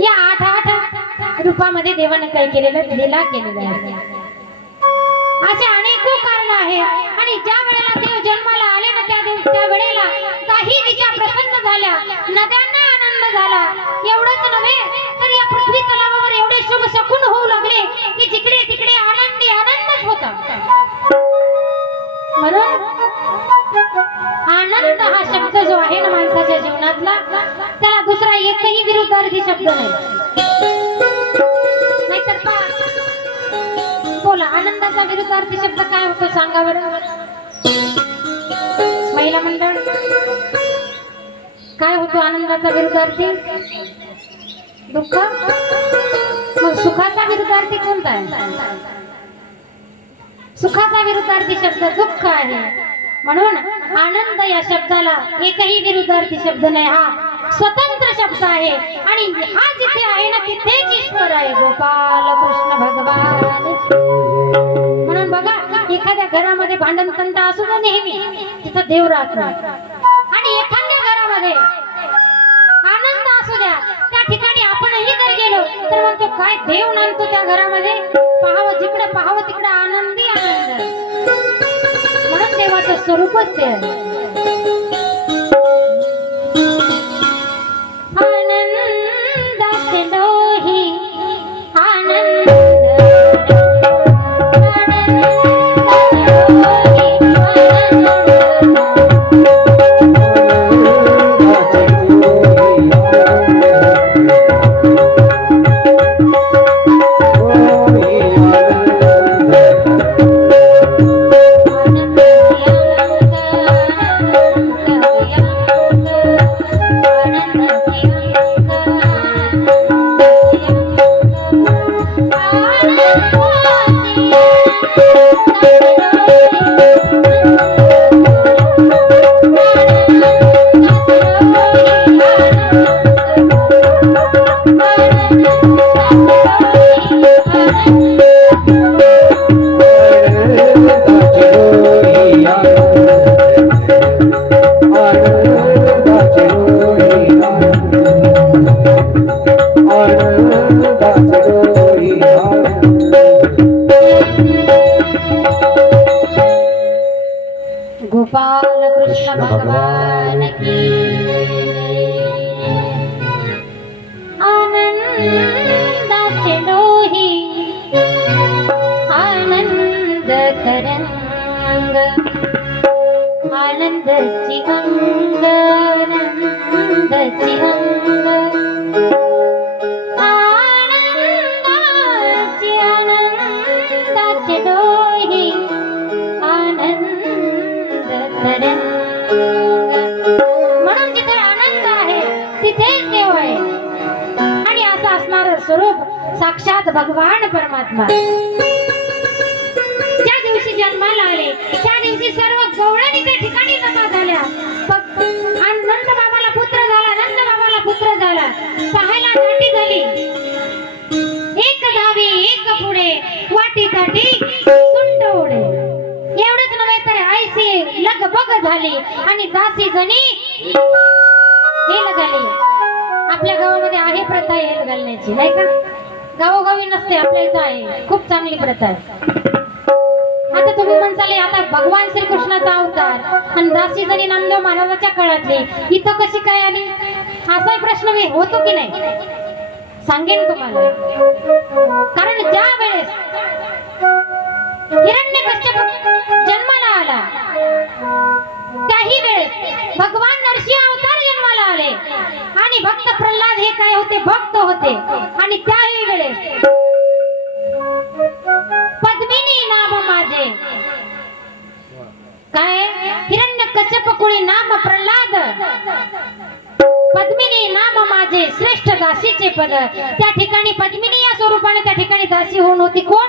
या 8 रूपामध्ये देवाने काय केलेलं, लीला केलेलं आहे. असे अनेक कारण आहे. आणि ज्या वेळेला देव जन्माला आले ना त्या वेळेला काही दिशा प्रसन्न झाल्या, नद्यांना आनंद झाला. एवढंच नव्हे तर या पृथ्वी तलावावर एवढे शुभ शकुन होऊ लागले की जिकडे तिकडे आनंदच होता. म्हणून आनंद हा शब्द जो आहे ना माणसाच्या जीवनातला, त्याला दुसरा एकही विरुद्धार्थी शब्द नाही. नाहीतर बोला, आनंदाचा विरुद्धार्थी शब्द काय होतो सांगा बरं महिला मंडळ? काय होतो आनंदाचा विरुद्धार्थी? दुःख. मग सुखाचा विरुद्धार्थी कोणता आहे? सुखाचा विरुद्धार्थी शब्द दुःख आहे. म्हणून आनंद या शब्दाला एकही विरुद्धार्थी शब्द नाही, हा स्वतंत्र शब्द आहे. आणि हा जिथे आहे ना तिथेच ईश्वर आहे, गोपाल कृष्ण भगवान. म्हणून बघा, एखाद्या घरामध्ये भांडण तंटा असू द्या नेहमी, तिथं देव राहत नाही. आणि एखाद्या घरामध्ये आनंद असू द्या, त्या ठिकाणी आपणही जर गेलो तर म्हणतो काय देव नांदतो त्या घरामध्ये, पाहावं जिकडे पाहावं तिकडे आनंदी आनंद. म्हणून देवाचं स्वरूपच ते आहे. आनंदाचे डोही आनंद गोपाल कृष्ण भगवान की आनंदाचे डोही आनंद तरंग आनंदाची अंग आनंदाची अंग आनंदाची आनंदाचे डोही म्हणून जिथे आनंद आहे तिथेच देव आहे. आणि असं असणारं स्वरूप साक्षात भगवान परमात्मा. ज्या दिवशी जन्माला आले त्या दिवशी सर्व गवळणी त्या ठिकाणी जमा झाल्या. आणि नंद बाबाला पुत्र झाला, नंद बाबाला पुत्र झाला. पाहायला नाटी झाली, एक धावी एक पुढे वाटी ताटी सुंट उडे. एवढंच नव्हे तर ऐसी लगबग झाली आणि दासी जणी हेल घाली. आपल्या गावामध्ये आहे प्रथा हेल घालण्याची, नाही का? गावोगावी नसते, आपल्या इथं आहे, खूप चांगली प्रथा आहे. आता तुम्ही म्हणसाले आता भगवान श्रीकृष्णाचा अवतार आणि दासी जणी नामदेव महाराजाच्या काळातली इथं कशी काय आली, असा प्रश्न मी होतो की नाही सांगेन तुम्हाला. कारण ज्या वेळेस हिरण्यकश्यप जन्माला आला त्याही वेळेस भगवान नरसिंह अवतार जन्माला आले आणि भक्त प्रल्हाद हे काय होते, भक्त होते. आणि त्याही वेळेस पद्मिनी नाम माझे, काय हिरण्यकश्यप कुळी नाम प्रल्हाद, पद्मिनी नाम माझे श्रेष्ठ दासीचे पद. त्या ठिकाणी पद्मिनी या स्वरूपाने त्या ठिकाणी दासी होऊन होती कोण?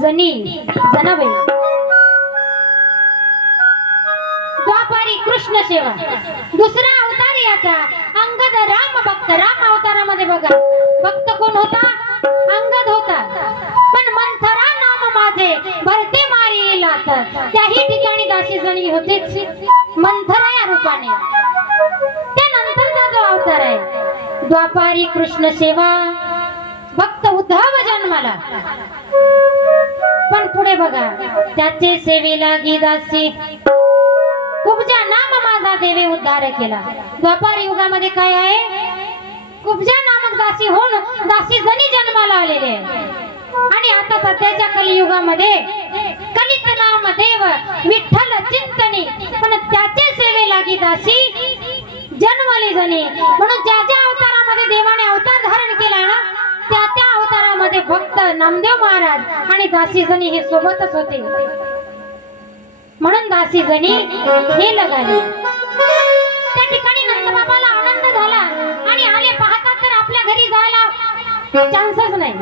जनी, जनाबाई. द्वापारी कृष्ण सेवा, दुसरा अवतार याचा अंगद राम भक्त. राम अवतारामध्ये बघा भक्त कोण होता? अंगद होता. पण मंथरा नाम माझे भरते मारी लाथ, त्याही ठिकाणी दासी जणी होतीच मंथरा या रूपाने. त्यानंतरचा जो अवतार आहे द्वापारी कृष्ण सेवा, भक्त उद्धव जन्माला. पण पुढे बघा त्याचे सेवेला गी दासी, कुब्जा नाम माझा देवे उद्धार केला. द्वापार युगामध्ये काय आहे? कुब्जा नामक दासी होऊन दासी जणी जन्माला आलेले. आणि आता सध्याच्या कलियुगामध्ये कलित नाम नामदेव विठ्ठल चिंतनी, पण त्याचे सेवे लागी दासी जन्मली जनी. म्हणून ज्या ज्या अवतारामध्ये देवाने अवतार धारण केला ना, त्या त्या अवतारामध्ये भक्त नामदेव महाराज आणि दासी जनी हे सोबतच होते. म्हणून दासी जनी हे लगाली. त्या ठिकाणी नंदबाबाला आनंद झाला आणि आले पाहतात तर आपल्या घरी जायला चान्सच नाही.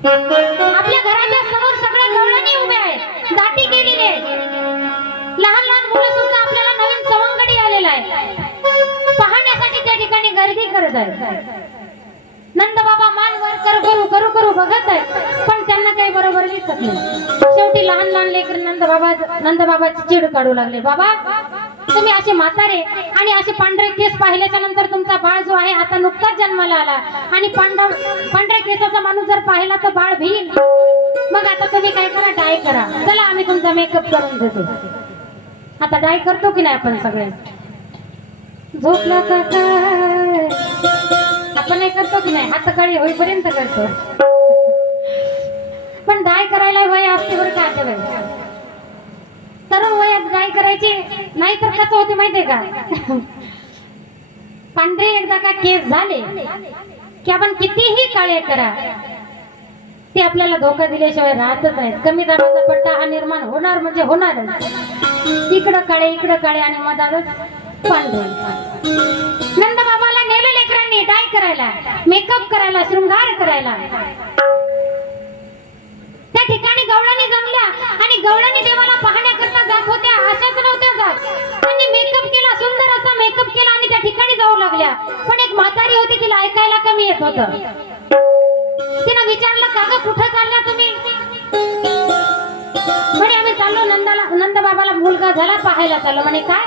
आपल्या घराच्या समोर सगळे गवळणी उभे आहेत, दाटी केलेली आहे. लहान लहान मुलं सुद्धा आपल्याला नवीन सवंगडी आलेला आहे, पाहण्यासाठी त्या ठिकाणी गर्दी करत आहेत. नंदबाबा मान वर करू करू करू बघत आहेत, पण त्यांना काही बरोबर दिसत नाही. शेवटी लहान लहान लेकर नंदबाबाची चिड काढू लागले. बाबा, तुम्ही असे म्हातारे आणि असे पांढरे केस पाहिल्याच्या नंतर तुमचा बाळ जो आहे आता नुकताच जन्माला आला आणि पांढऱ्या केसाचा माणूस जर पाहिला तर बाळ भिईल. मग आता तुम्ही काय करा, डाय करा. चला आम्ही तुमचा मेकअप करून देतो. आता डाय करतो की नाही आपण सगळे? झोपला का काय? आपण हे करतो की नाही? हात सकाळी होईपर्यंत करतो. पण डाय करायला वय असते बरं का? आता वय तरुण वयात डाय करायची नाही तर कसं होते माहितीये का? पांढरे एकदा का केस झाले की आपण कितीही काळे करा, ते आपल्याला धोका दिल्याशिवाय राहतच नाहीत. कमी दाबाचा पट्टा हा निर्माण होणार म्हणजे होणारच. इकडं काळे आणि मधातच पांढरे. नंदबाबाला नेलं लेकरांनी डाय करायला, मेकअप करायला, शृंगार करायला. त्या ठिकाणी गवळणी जमल्या आणि गवळणी देवाला पाहण्याकरता जात होत्या, अशाच नव्हत्या जात. त्यांनी मेकअप केला, सुंदर असा मेकअप केला आणि त्या ठिकाणी जाऊ लागल्या. पण एक म्हातारी होती, तिला ऐकायला कमी येत होतं. तिनं विचारलं, काका कुठं चालल्या तुम्ही? म्हणे आम्ही चाललो नंदबाबाला मुलगा झाला पाहायला चाललो. म्हणे काय?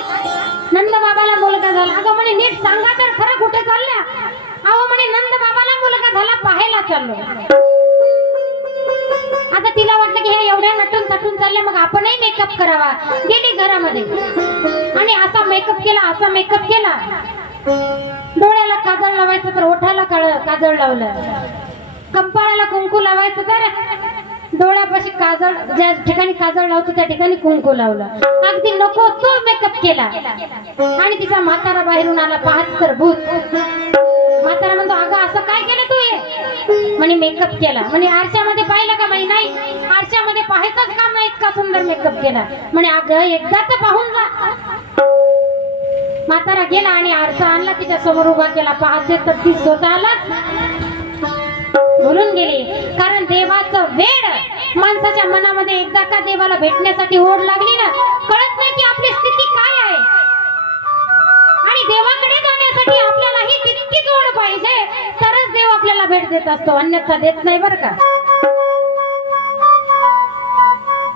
नंदबाबाला मुलगा झाला? अगं म्हणे नीट सांगा तर खरं, कुठे चालल्या? अहो म्हणे नंदबाबाला मुलगा झाला पाहायला चाललो. आता तिला वाटलं की हे एवढ्या नटून तटून चालले, मग आपणही मेकअप करावा. गेली घरामध्ये आणि असा मेकअप केला. डोळ्याला काजळ लावायचं तर ओठाला काजळ लावलं, कपाळाला कुंकू लावायचं तर डोळ्यापाशी काजळ, ज्या ठिकाणी काजळ लावतो त्या ठिकाणी कुंकू लावलं. अगदी नको तो मेकअप केला आणि तिचा म्हातारा बाहेरून आला पाहत तर भूत. म्हातारा म्हणतो, अगं असं काय केलं तू? हे म्हणे मेकअप केला. म्हणे आरशामध्ये पाहिलं का? म्हणे नाही, आरशामध्ये पाहायचंच काम नाही, इतका सुंदर मेकअप केला. म्हणे अगं एकदा तर पाहून जा. म्हातारा गेला आणि आरसा आणला, तिच्या समोर उभा केला. पाहते तर ती स्वतःलाच भुलून गेली. कारण देवाचं वेड माणसाच्या मनामध्ये एकदा का देवाला भेटण्यासाठी ओढ लागली ना, कळत नाही की आपली स्थिती काय आहे. आणि देवाकडे जाण्यासाठी आपल्यालाही तितकीच ओढ पाहिजे, तरच देव आपल्याला भेट देत असतो, अन्यथा देत नाही बरं का.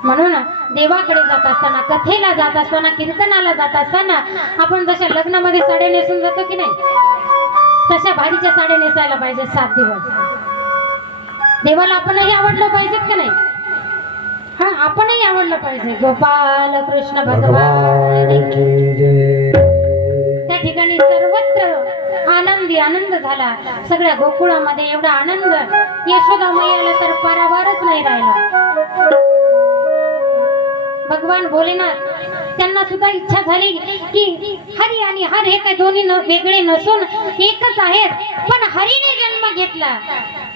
म्हणून देवाकडे जात असताना, कथेला जात असताना, कीर्तनाला जात असताना आपण जशा लग्नामध्ये साड्या नेसून जातो की नाही, तशा भारीच्या साड्या नेसायला पाहिजे 7 दिवस. देवाला आपणही आवडलं पाहिजेत की नाही? हा, आपणही आवडलं पाहिजे. गोपाल कृष्ण भगवान. त्या ठिकाणी सर्वत्र आनंद झाला. सगळ्या गोकुळामध्ये एवढा आनंद यशोदा मैयाला तर परावारच नाही राहिला. भगवान भोलेनाथ त्यांना सुद्धा इच्छा झाली की हरी आणि हर हे काही दोन्ही वेगळे नसून एकच आहेत. पण हरीने जन्म घेतला,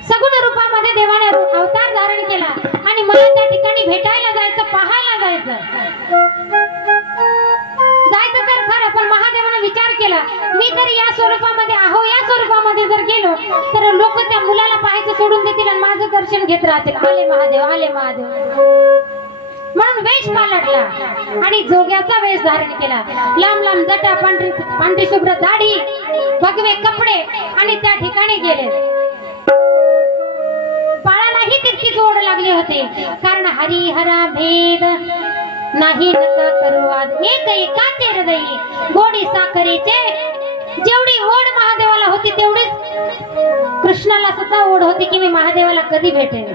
सगुण रूपामध्ये देवाने अवतार धारण केला आणि मला त्या ठिकाणी भेटायला जायचं, पाहायला जायचं तर खरं. पण महादेवाने विचार केला, मी जर या स्वरूपामध्ये या स्वरूपामध्ये जर गेलो तर लोक त्या मुलाला पाहायचं सोडून देतील आणि माझं दर्शन घेत राहतील. आले महादेव. म्हणून वेश पालटला आणि जोग्याचा वेश धारण केला. लांब लांब जटा, पांढरी शुभ्र दाढी, भगवे कपडे आणि त्या ठिकाणी गेले. बाळालाही तितकीच ओढ लागली होती, कारण हरी हरा भेद नाही नका करू आज, एक एकाचे हृदयी गोडी साखरेचे. जेवढी ओढ महादेवाला होती तेवढीच कृष्णाला सुद्धा ओढ होती की मी महादेवाला कधी भेटेन.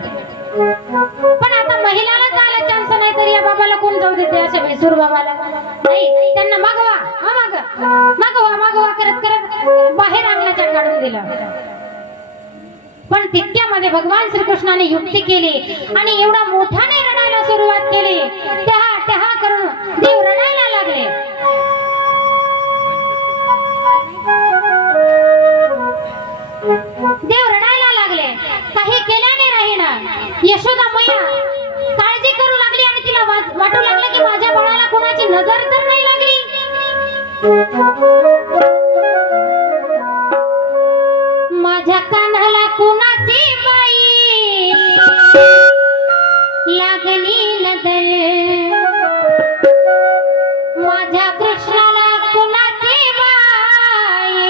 पण आता महिलाला जायला चान्स नाही, तर या बाबाला कोण जाऊ देते? अशा भैसूर बाबाला नाही, त्यांना मागवा करत बाहेर अंगणाच्या काढून दिला. पण तितक्यामध्ये भगवान श्रीकृष्णाने युक्ती केली आणि एवढा मोठ्याने रडायला सुरुवात केली टहा टहा करून देव रडायला लागले. देव रडायला लागले. काही केल्याने राहीना. यशोदा मैया काळजी करू लागली आणि तिला वाटू लागले की माझ्या बाळाला कोणाची नजर तर नाही लागली. माझ्या कानाला कुणाची बाई लागली नजर. माझ्या कृष्णाला कुणाची बाई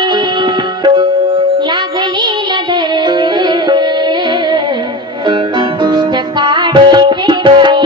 लागली नजर. दुष्ट काढी बाई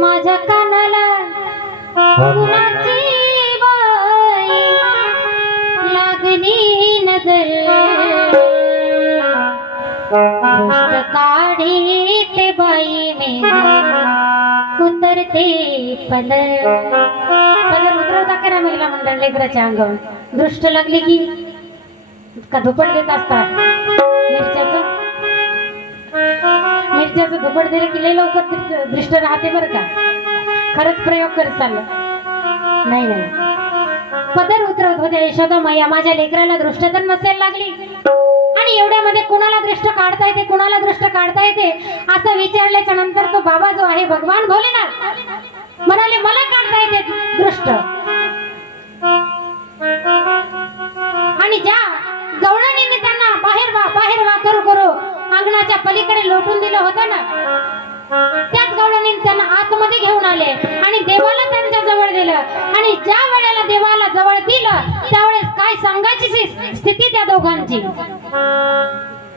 माझ्या कानाला कुणाची बाई लागली नजर. दुष्ट काढी ते बाई में उतरते पदर. पदर उतरवता करा महिला मंडळ लेकराच्या अंगावर. दृष्ट लागली की का धुपट देत असतात. मिरच्याचं धुपट दिलं की लय लवकर दृष्ट राहते बरं का. खरंच प्रयोग करत चाललं नाही नाही. पदर उतरवत होत्या यशोदा मैया. माझ्या लेकराला दृष्ट तर नसेल लागली आणि एवढ्यामध्ये कुणाला दृष्ट काढता येते कुणाला दृष्ट काढता येते असं विचारल्याच्या नंतर तो बाबा जो आहे भगवान भोलेनाथ म्हणाले मला काढता येते दृष्ट. आणि ज्या गवळणीने त्यांना बाहेर वा करू करू अंगणाच्या पलीकडे लोटून दिलं होतं ना त्याच गवळणीने त्यांना आतमध्ये घेऊन आले आणि देवाला त्यांच्या जवळ दिलं. आणि ज्या वेळेला देवाला जवळ दिलं त्यावेळेस काय सांगायची स्थिती त्या दोघांची.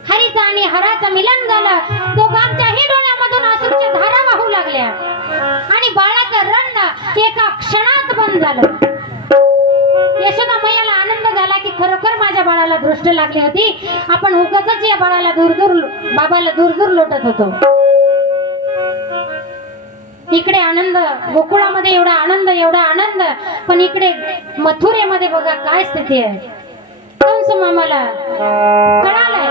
हरीचा आणि हराचं मिलन झालं. दोघांच्याही डोळ्यामधून अश्रूच्या धारा वाहू लागल्या आणि बाळाचं रडणं एका क्षणात बंद झालं. यशोदा मैयाला आनंद झाला की खरोखर माझ्या बाळाला दृष्ट लागली होती. आपण उगाचच या बाळाला बाबाला दूर दूर लोटत होतो. इकडे आनंद गोकुळामध्ये एवढा आनंद पण इकडे मथुरेमध्ये बघा काय स्थिती आहे. कंस मामाला कळालंय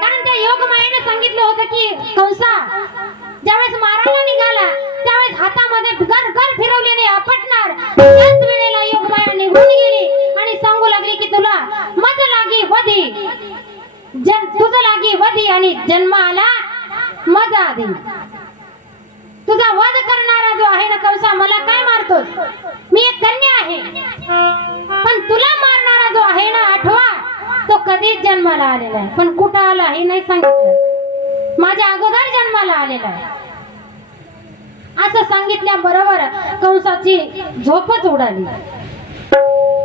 कारण त्या योगमायेने सांगितलं होतं की कंसा ज्यावेळेस मारायला निघाला त्यावेळेस हातामध्ये गर फिरवल्याने आपटणार. त्याच वेळेला योगमाया निघून गेली आणि सांगू लागली की तुला मज लागी वधी तुझं लागी वधी आणि जन्म आला मजा आधी. तुझा वध करणारा जो आहे ना कंसा मला काय मारतोस. मी एक कन्या आहे पण तुला मारणारा जो आहे ना आठवा तो कधीच जन्माला आलेला आहे पण कुठं आला हे नाही सांगितलं. माझ्या अगोदर जन्माला आलेला आहे. असं सांगितल्याबरोबर कंसाची झोपच उडाली.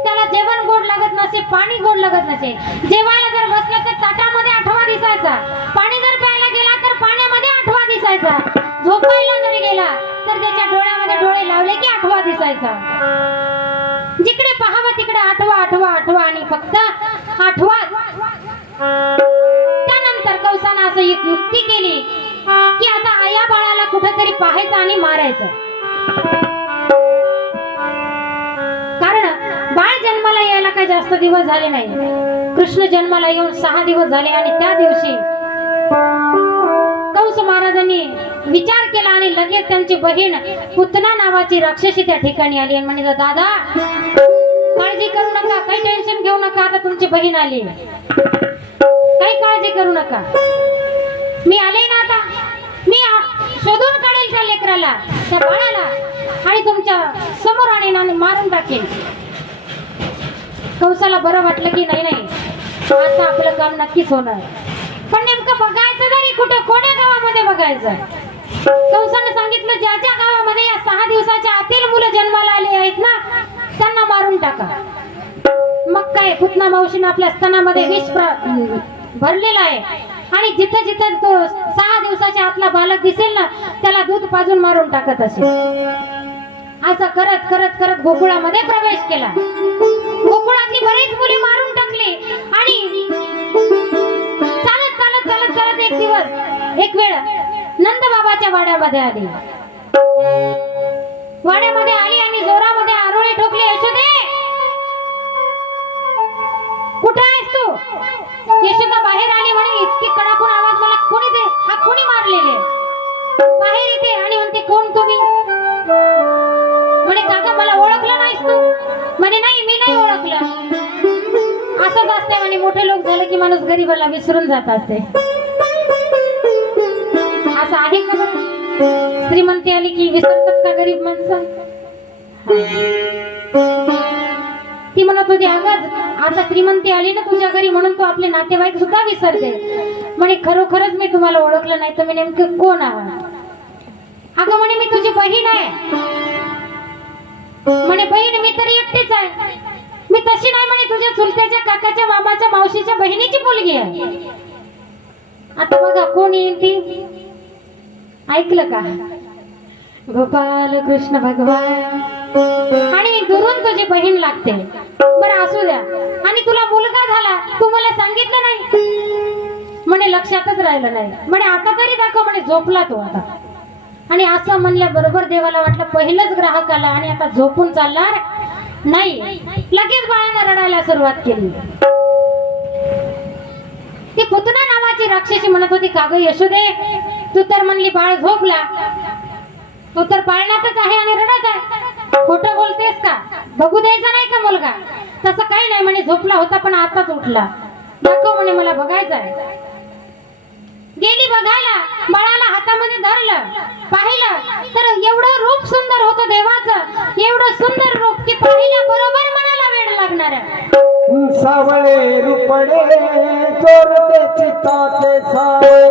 त्याला जेवण गोड लागत नसे, पाणी गोड लागत नसे. जेवायला जर बसलं तर ताटामध्ये आठवा दिसायचा, पाणी जर प्यायला गेला तर पाण्यामध्ये आठवा दिसायचा, झोपायला जरी गेला तर त्याच्या डोळ्यामध्ये डोळे लावले की आठवा दिसायचा. जिकडे पाहावं तिकडे आठवा आठवा आठवा आणि फक्त आठवा. त्यानंतर कंसानं असं एक युक्ती केली की आता या बाळाला कुठेतरी पाहायचं आणि मारायचं. कारण बाळ जन्माला यायला काही जास्त दिवस झाले नाही. कृष्ण जन्माला येऊन 6 दिवस झाले आणि त्या दिवशी कंस महाराजांनी विचार केला आणि लगेच त्यांची बहीण पुतना नावाची राक्षसी त्या ठिकाणी आली आणि म्हणे, दादा काळजी करू नका, काही टेन्शन घेऊ नका, आता तुमची बहीण आली, काही काळजी करू नका, मी आले ना, आता मी शोधून काढेल त्या लेकराला, त्या बाळाला आणि तुमच्या समोर आणेन आणि मारून टाकेन. कंसाला बरं वाटलं की नाही आता आपलं काम नक्कीच होणार. पण नेमकं बघायचं तरी कुठे, कोण्या गावामध्ये बघायचं? कंसाने सांगितलं ज्या ज्या गावामध्ये या 6 दिवसाच्या आतील मुलं जन्माला आले आहेत ना त्यांना मारून टाका. मग काय, पुतना मावशीने आपल्या स्तनामध्ये विष भरलेला आहे आणि जिथं जिथं तो 6 दिवसाच्या आतला बालक दिसेल ना त्याला दूध पाजून मारून टाकत असेल. असं करत करत करत गोकुळामध्ये प्रवेश केला. गोकुळातली बरीच मुली मारून टाकली आणि चालत चालत चालत चालत एक दिवस एक वेळ नंद बाबाच्या वाड्यामध्ये आली. वाड्यामध्ये आली आणि जोरामध्ये आरोळी ठोकली, यशोदे कुठे आहेस तू? यशोदा बाहेर आली. म्हणे इतकी कडाकून आवाज, मला कोणी दे, हा कोणी मारलेले? बाहेर येते आणि म्हणते, कोण तुम्ही? म्हणे काका मला ओळखलं नाहीस तू? म्हणे नाही, मी नाही ओळखलं. असंच असते म्हणे, मोठे लोक झाले की माणूस गरीबाला विसरून जात असते. असं आहे का बरं? श्रीमंती आली की विसरतात का गरीब माणसं? ती म्हणत होती, अगं आता श्रीमंती आली ना तुझ्या घरी म्हणून तू आपले नातेवाईक सुद्धा विसरते. म्हणे खरोखरच मी तुम्हाला ओळखलं नाही, तुम्ही नेमकं कोण आहात? अगं म्हणे मी तुझी बहीण आहे. म्हणे बहीण मी तरी एकटीच आहे. मी तशी नाही म्हणे, तुझ्या चुलत्याच्या काकाच्या मामाच्या मावशीच्या बहिणीची मुलगी आहे. आता बघा कोण येईल ती, ऐकलं का? गोपाल कृष्ण भगवान. आणि दुरून तुझी बहीण लागते. बरं असू द्या, आणि तुला मुलगा झाला तू मला सांगितलं नाही? म्हणे लक्षातच राहिलं नाही. म्हणे आता तरी दाखव. म्हणे झोपला तो आता. आणि असं म्हणल्याबरोबर देवाला वाटलं पहिलंच ग्राहक आला आणि आता झोपून चालणार नाही. लगेच बाळानं रडायला सुरुवात केली. ती पुतना नावाची राक्षसी म्हणत होती, का ग यशोदे तू तर म्हणली बाळ झोपला, तू तर पाळण्यातच आहे आणि रडत आहे, खोटं बोलतेस का? बघू द्यायचा नाही का मुलगा? तसं काही नाही म्हणे, झोपला होता पण आताच उठला. दाखव म्हणे, मला बघायचं आहे. गेली बघायला, बाळाला हातामध्ये धरलं, पाहिलं तर एवढं रूप सुंदर होतं देवाचं, एवढं सुंदर रूप की पाहिल्या बरोबर मनाला वेड लागणार आहे. सावळे रूपडे चोरटे चिताचे सावळे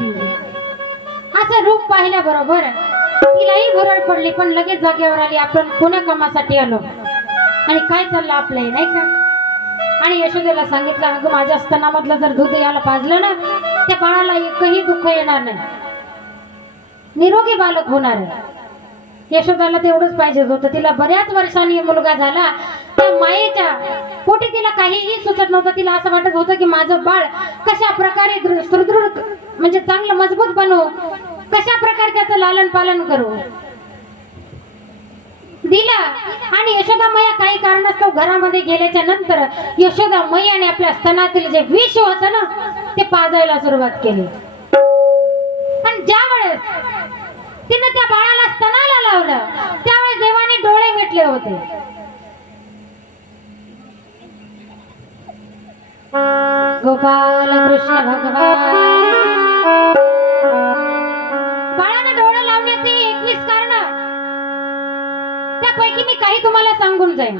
घरी असं रूप पाहिल्याबरोबर तिलाही भुरळ पडली, पण लगेच जागेवर आली. आपण कोण्या कामासाठी आलो आणि काय चाललं आपले, नाही का? आणि यशोदेला सांगितलं, अगं माझ्या स्तनामधलं जर दूध याला पाजलं ना, त्या बाळाला एकही दुःख येणार नाही, निरोगी बालक होणार आहे. यशोदाला तेवढंच पाहिजे होतं. तिला बऱ्याच वर्षांनी मुलगा झाला, त्या मायेच्या पोटी तिला काहीही सुचत नव्हतं. तिला असं वाटत होतं की माझं बाळ कशा प्रकारे सुदृढ म्हणजे चांगलं मजबूत बनवू, कशा प्रकारे त्याचं लालन पालन करू. दिला आणि यशोदा मैया काही कारणास्तव घरामध्ये गेल्याच्या नंतर यशोदा मैयाने आपल्या स्तनातील जे विष होतं ना, ते पाजायला सुरुवात केली. आणि ज्या वेळेस तिने त्या बाळाला स्तनाला लावलं, त्यावेळेस देवाने डोळे मिटले होते. गोपाल कृष्ण भगवान. बाळाने डोळे लावण्याची 21 कारण, त्यापैकी मी काही तुम्हाला सांगून जाईन.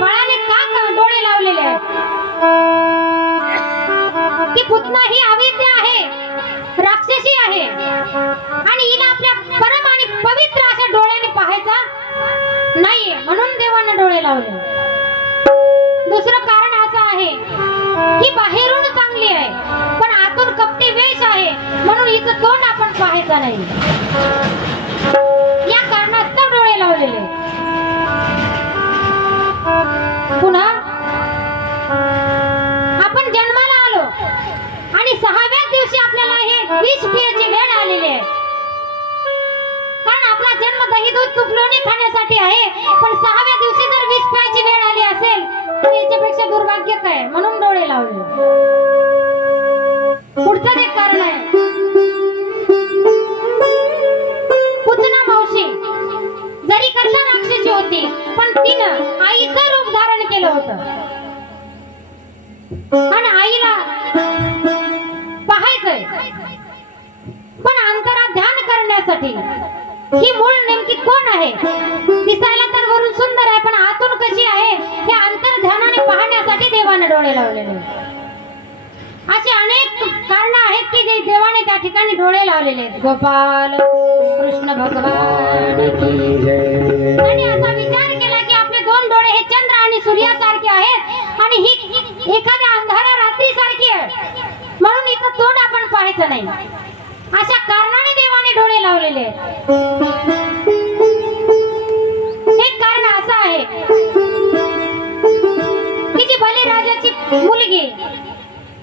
बाळाने का डोळे लावलेले आहेत? ती पुतना ही अविद्या आहे, राक्षसी आहे आणि हिला आपल्या परम आणि पवित्र अशा डोळ्याने पाहायचा नाहीये, म्हणून देवाने डोळे लावले. दुसरं कारण असं आहे की बाहेरून चांगली आहे, पण आतून कपटी वेश आहे, म्हणून हिचं तोंड आपण पाहायचं नाही. या कारणास्तव डोळे लावलेले. पुन्हा आपण जन्माला आलो आणि 6व्या दिवशी आपल्याला हे विष पिण्याची वेळ आलेली आहे. कारण आपला जन्म दही दूध तूप लोणी खाण्यासाठी आहे, पण 6व्या दिवशी जर विष प्यायची वेळ आली असेल तर याच्यापेक्षा दुर्भाग्य काय, म्हणून डोळे लावले. पुढचं एक कारण आहे, पुतना मावशी जरी कन्या राक्षसी होती, पण तिनं आईचं रूप धारण केलं होतं आणि आईला पाहायचंय, पण अंतरात ध्यान करण्यासाठी ही मूळ नेमकी कोण आहे. दिसायला तर वरून सुंदर आहे, पण आतून कशी आहे हे अंतर ध्यानाने पाहण्यासाठी देवाने डोळे लावलेले. असे अनेक कारण आहेत की जे देवाने त्या ठिकाणी डोळे लावलेले आहेत. गोपाल कृष्ण भगवान की जय. आणि असा विचार केला की आपले दोन डोळे हे चंद्र आणि सूर्यासारखे आहेत आणि ही एखाद्या अंधाऱ्या रात्री सारखी आहे, म्हणून इथं तोंड आपण पाहायचं नाही. अशा कारणाने देवाने डोळे लावलेले आहेत. एक कारण असं आहे की जी बलिराजाची मुलगी,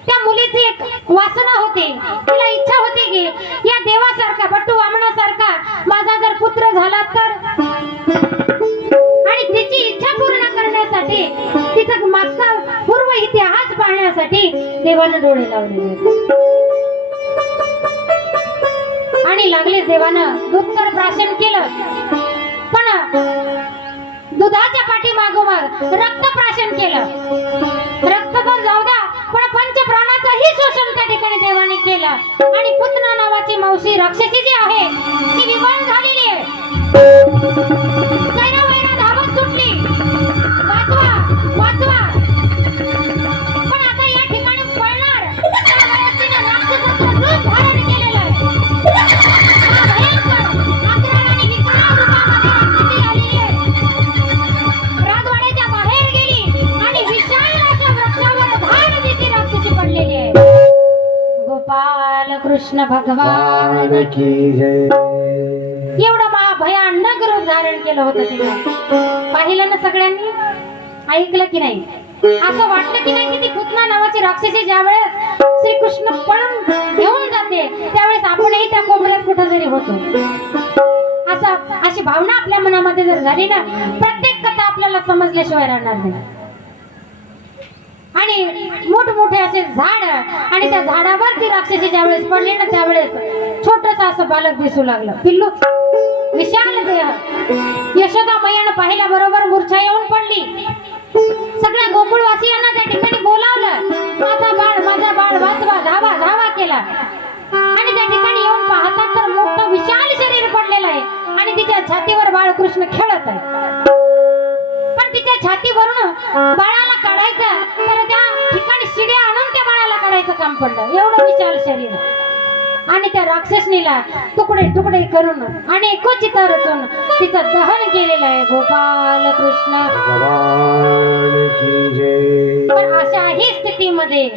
त्या मुलीची एक वासना होती, तिला इच्छा होती की या देवासारखा बट्टू वामनासारखा माझा जर पुत्र झाला तर, आणि तिची इच्छा पूर्ण करण्यासाठी, तिचा मागचा पूर्व इतिहास पाहण्यासाठी देवाने डोळे लावलेले. आणि लागलेच देवानं दूध तर प्राशन केलं, पण दुधाच्या पाठीमागोमाग रक्त प्राशन केलं. रक्त तर जाऊ द्या, पण पंचप्राणाचंही शोषण त्या ठिकाणी देवाने केलं. आणि पुतना नावाची मावशी राक्षसी जी आहे ती विवळ झालेली आहे. सैन्यवैरा धावत सुटली, वाचवा वाचवा, पण आता या ठिकाणी पळणार त्या वेळेस तिने राक्षसाचं रूप धारण केलेलं आहे. भयंकर आक्रमण आणि विकराळ रूपामध्ये राक्षसी आलेली आहे. राजवाड्याच्या बाहेर गेली आणि विशाल अशा वृक्षावर धाडदिशी राक्षसी पडलेली आहे. गोपाल कृष्ण भगवान की जय. एवढं महाभयानक रूप धारण केलं होतं तिने. पाहिलं ना सगळ्यांनी, ऐकलं की नाही? असं वाटलं की नाही की ती पुतना नावाची राक्षसी ज्या वेळेस श्रीकृष्ण पळून घेऊन जाते त्यावेळेस आपणही त्या कोपऱ्यात कुठं तरी होतो. अशी भावना आपल्या मनामध्ये जर झाली ना, प्रत्येक कथा आपल्याला समजल्याशिवाय राहणार नाही. आणि मोठमोठे असे झाड, आणि त्या झाडावर ती राक्षसी ज्यावेळेस पडली ना त्यावेळेस छोटस असं बालक दिसू लागलं, पिल्लू, विशाल देह. यशोदा मैयानं पाहिल्या बरोबर मूर्छा येऊन पडली. सगळ्या गोकुळवासियांना त्या ठिकाणी बोलावलं, माझा बाळ वाचवा, धावा धावा केला. आणि त्या ठिकाणी येऊन पाहतात तर मोठं विशाल शरीर पडलेलं आहे आणि तिच्या छातीवर बाळकृष्ण खेळत आहे. पण तिच्या छातीवरून बाळाला काढायचं तर त्या ठिकाणी शिड्या आणून त्या बाळाला काढायचं. करायचं काम पडलं. एवढं विशाल शरीर आणि त्या राक्षसनीला तुकडे तुकडे करून आणि चिता रचून तिचं दहन केलेलं आहे. गोपाल कृष्ण. भगवान की जय. पण अशाही स्थितीमध्ये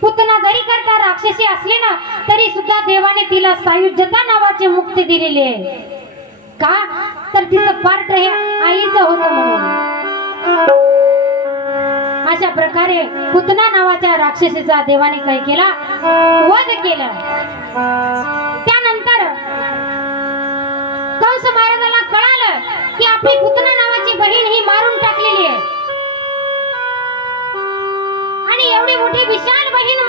पुतना जरी करता राक्षसी असली ना तरी सुद्धा देवाने तिला सायुज्यता नावाची मुक्ती दिलेली आहे. का तर तिचं पार्ट हे आईचं होतं म्हणून. अशा प्रकारे पुतना नावाच्या राक्षसीचा देवाने काय केला, वध केला. त्यानंतर कंस महाराजाला कळालं की आपली पुतना नावाची बहीण ही मारून टाकलेली आहे आणि एवढी मोठी विशाल बहीण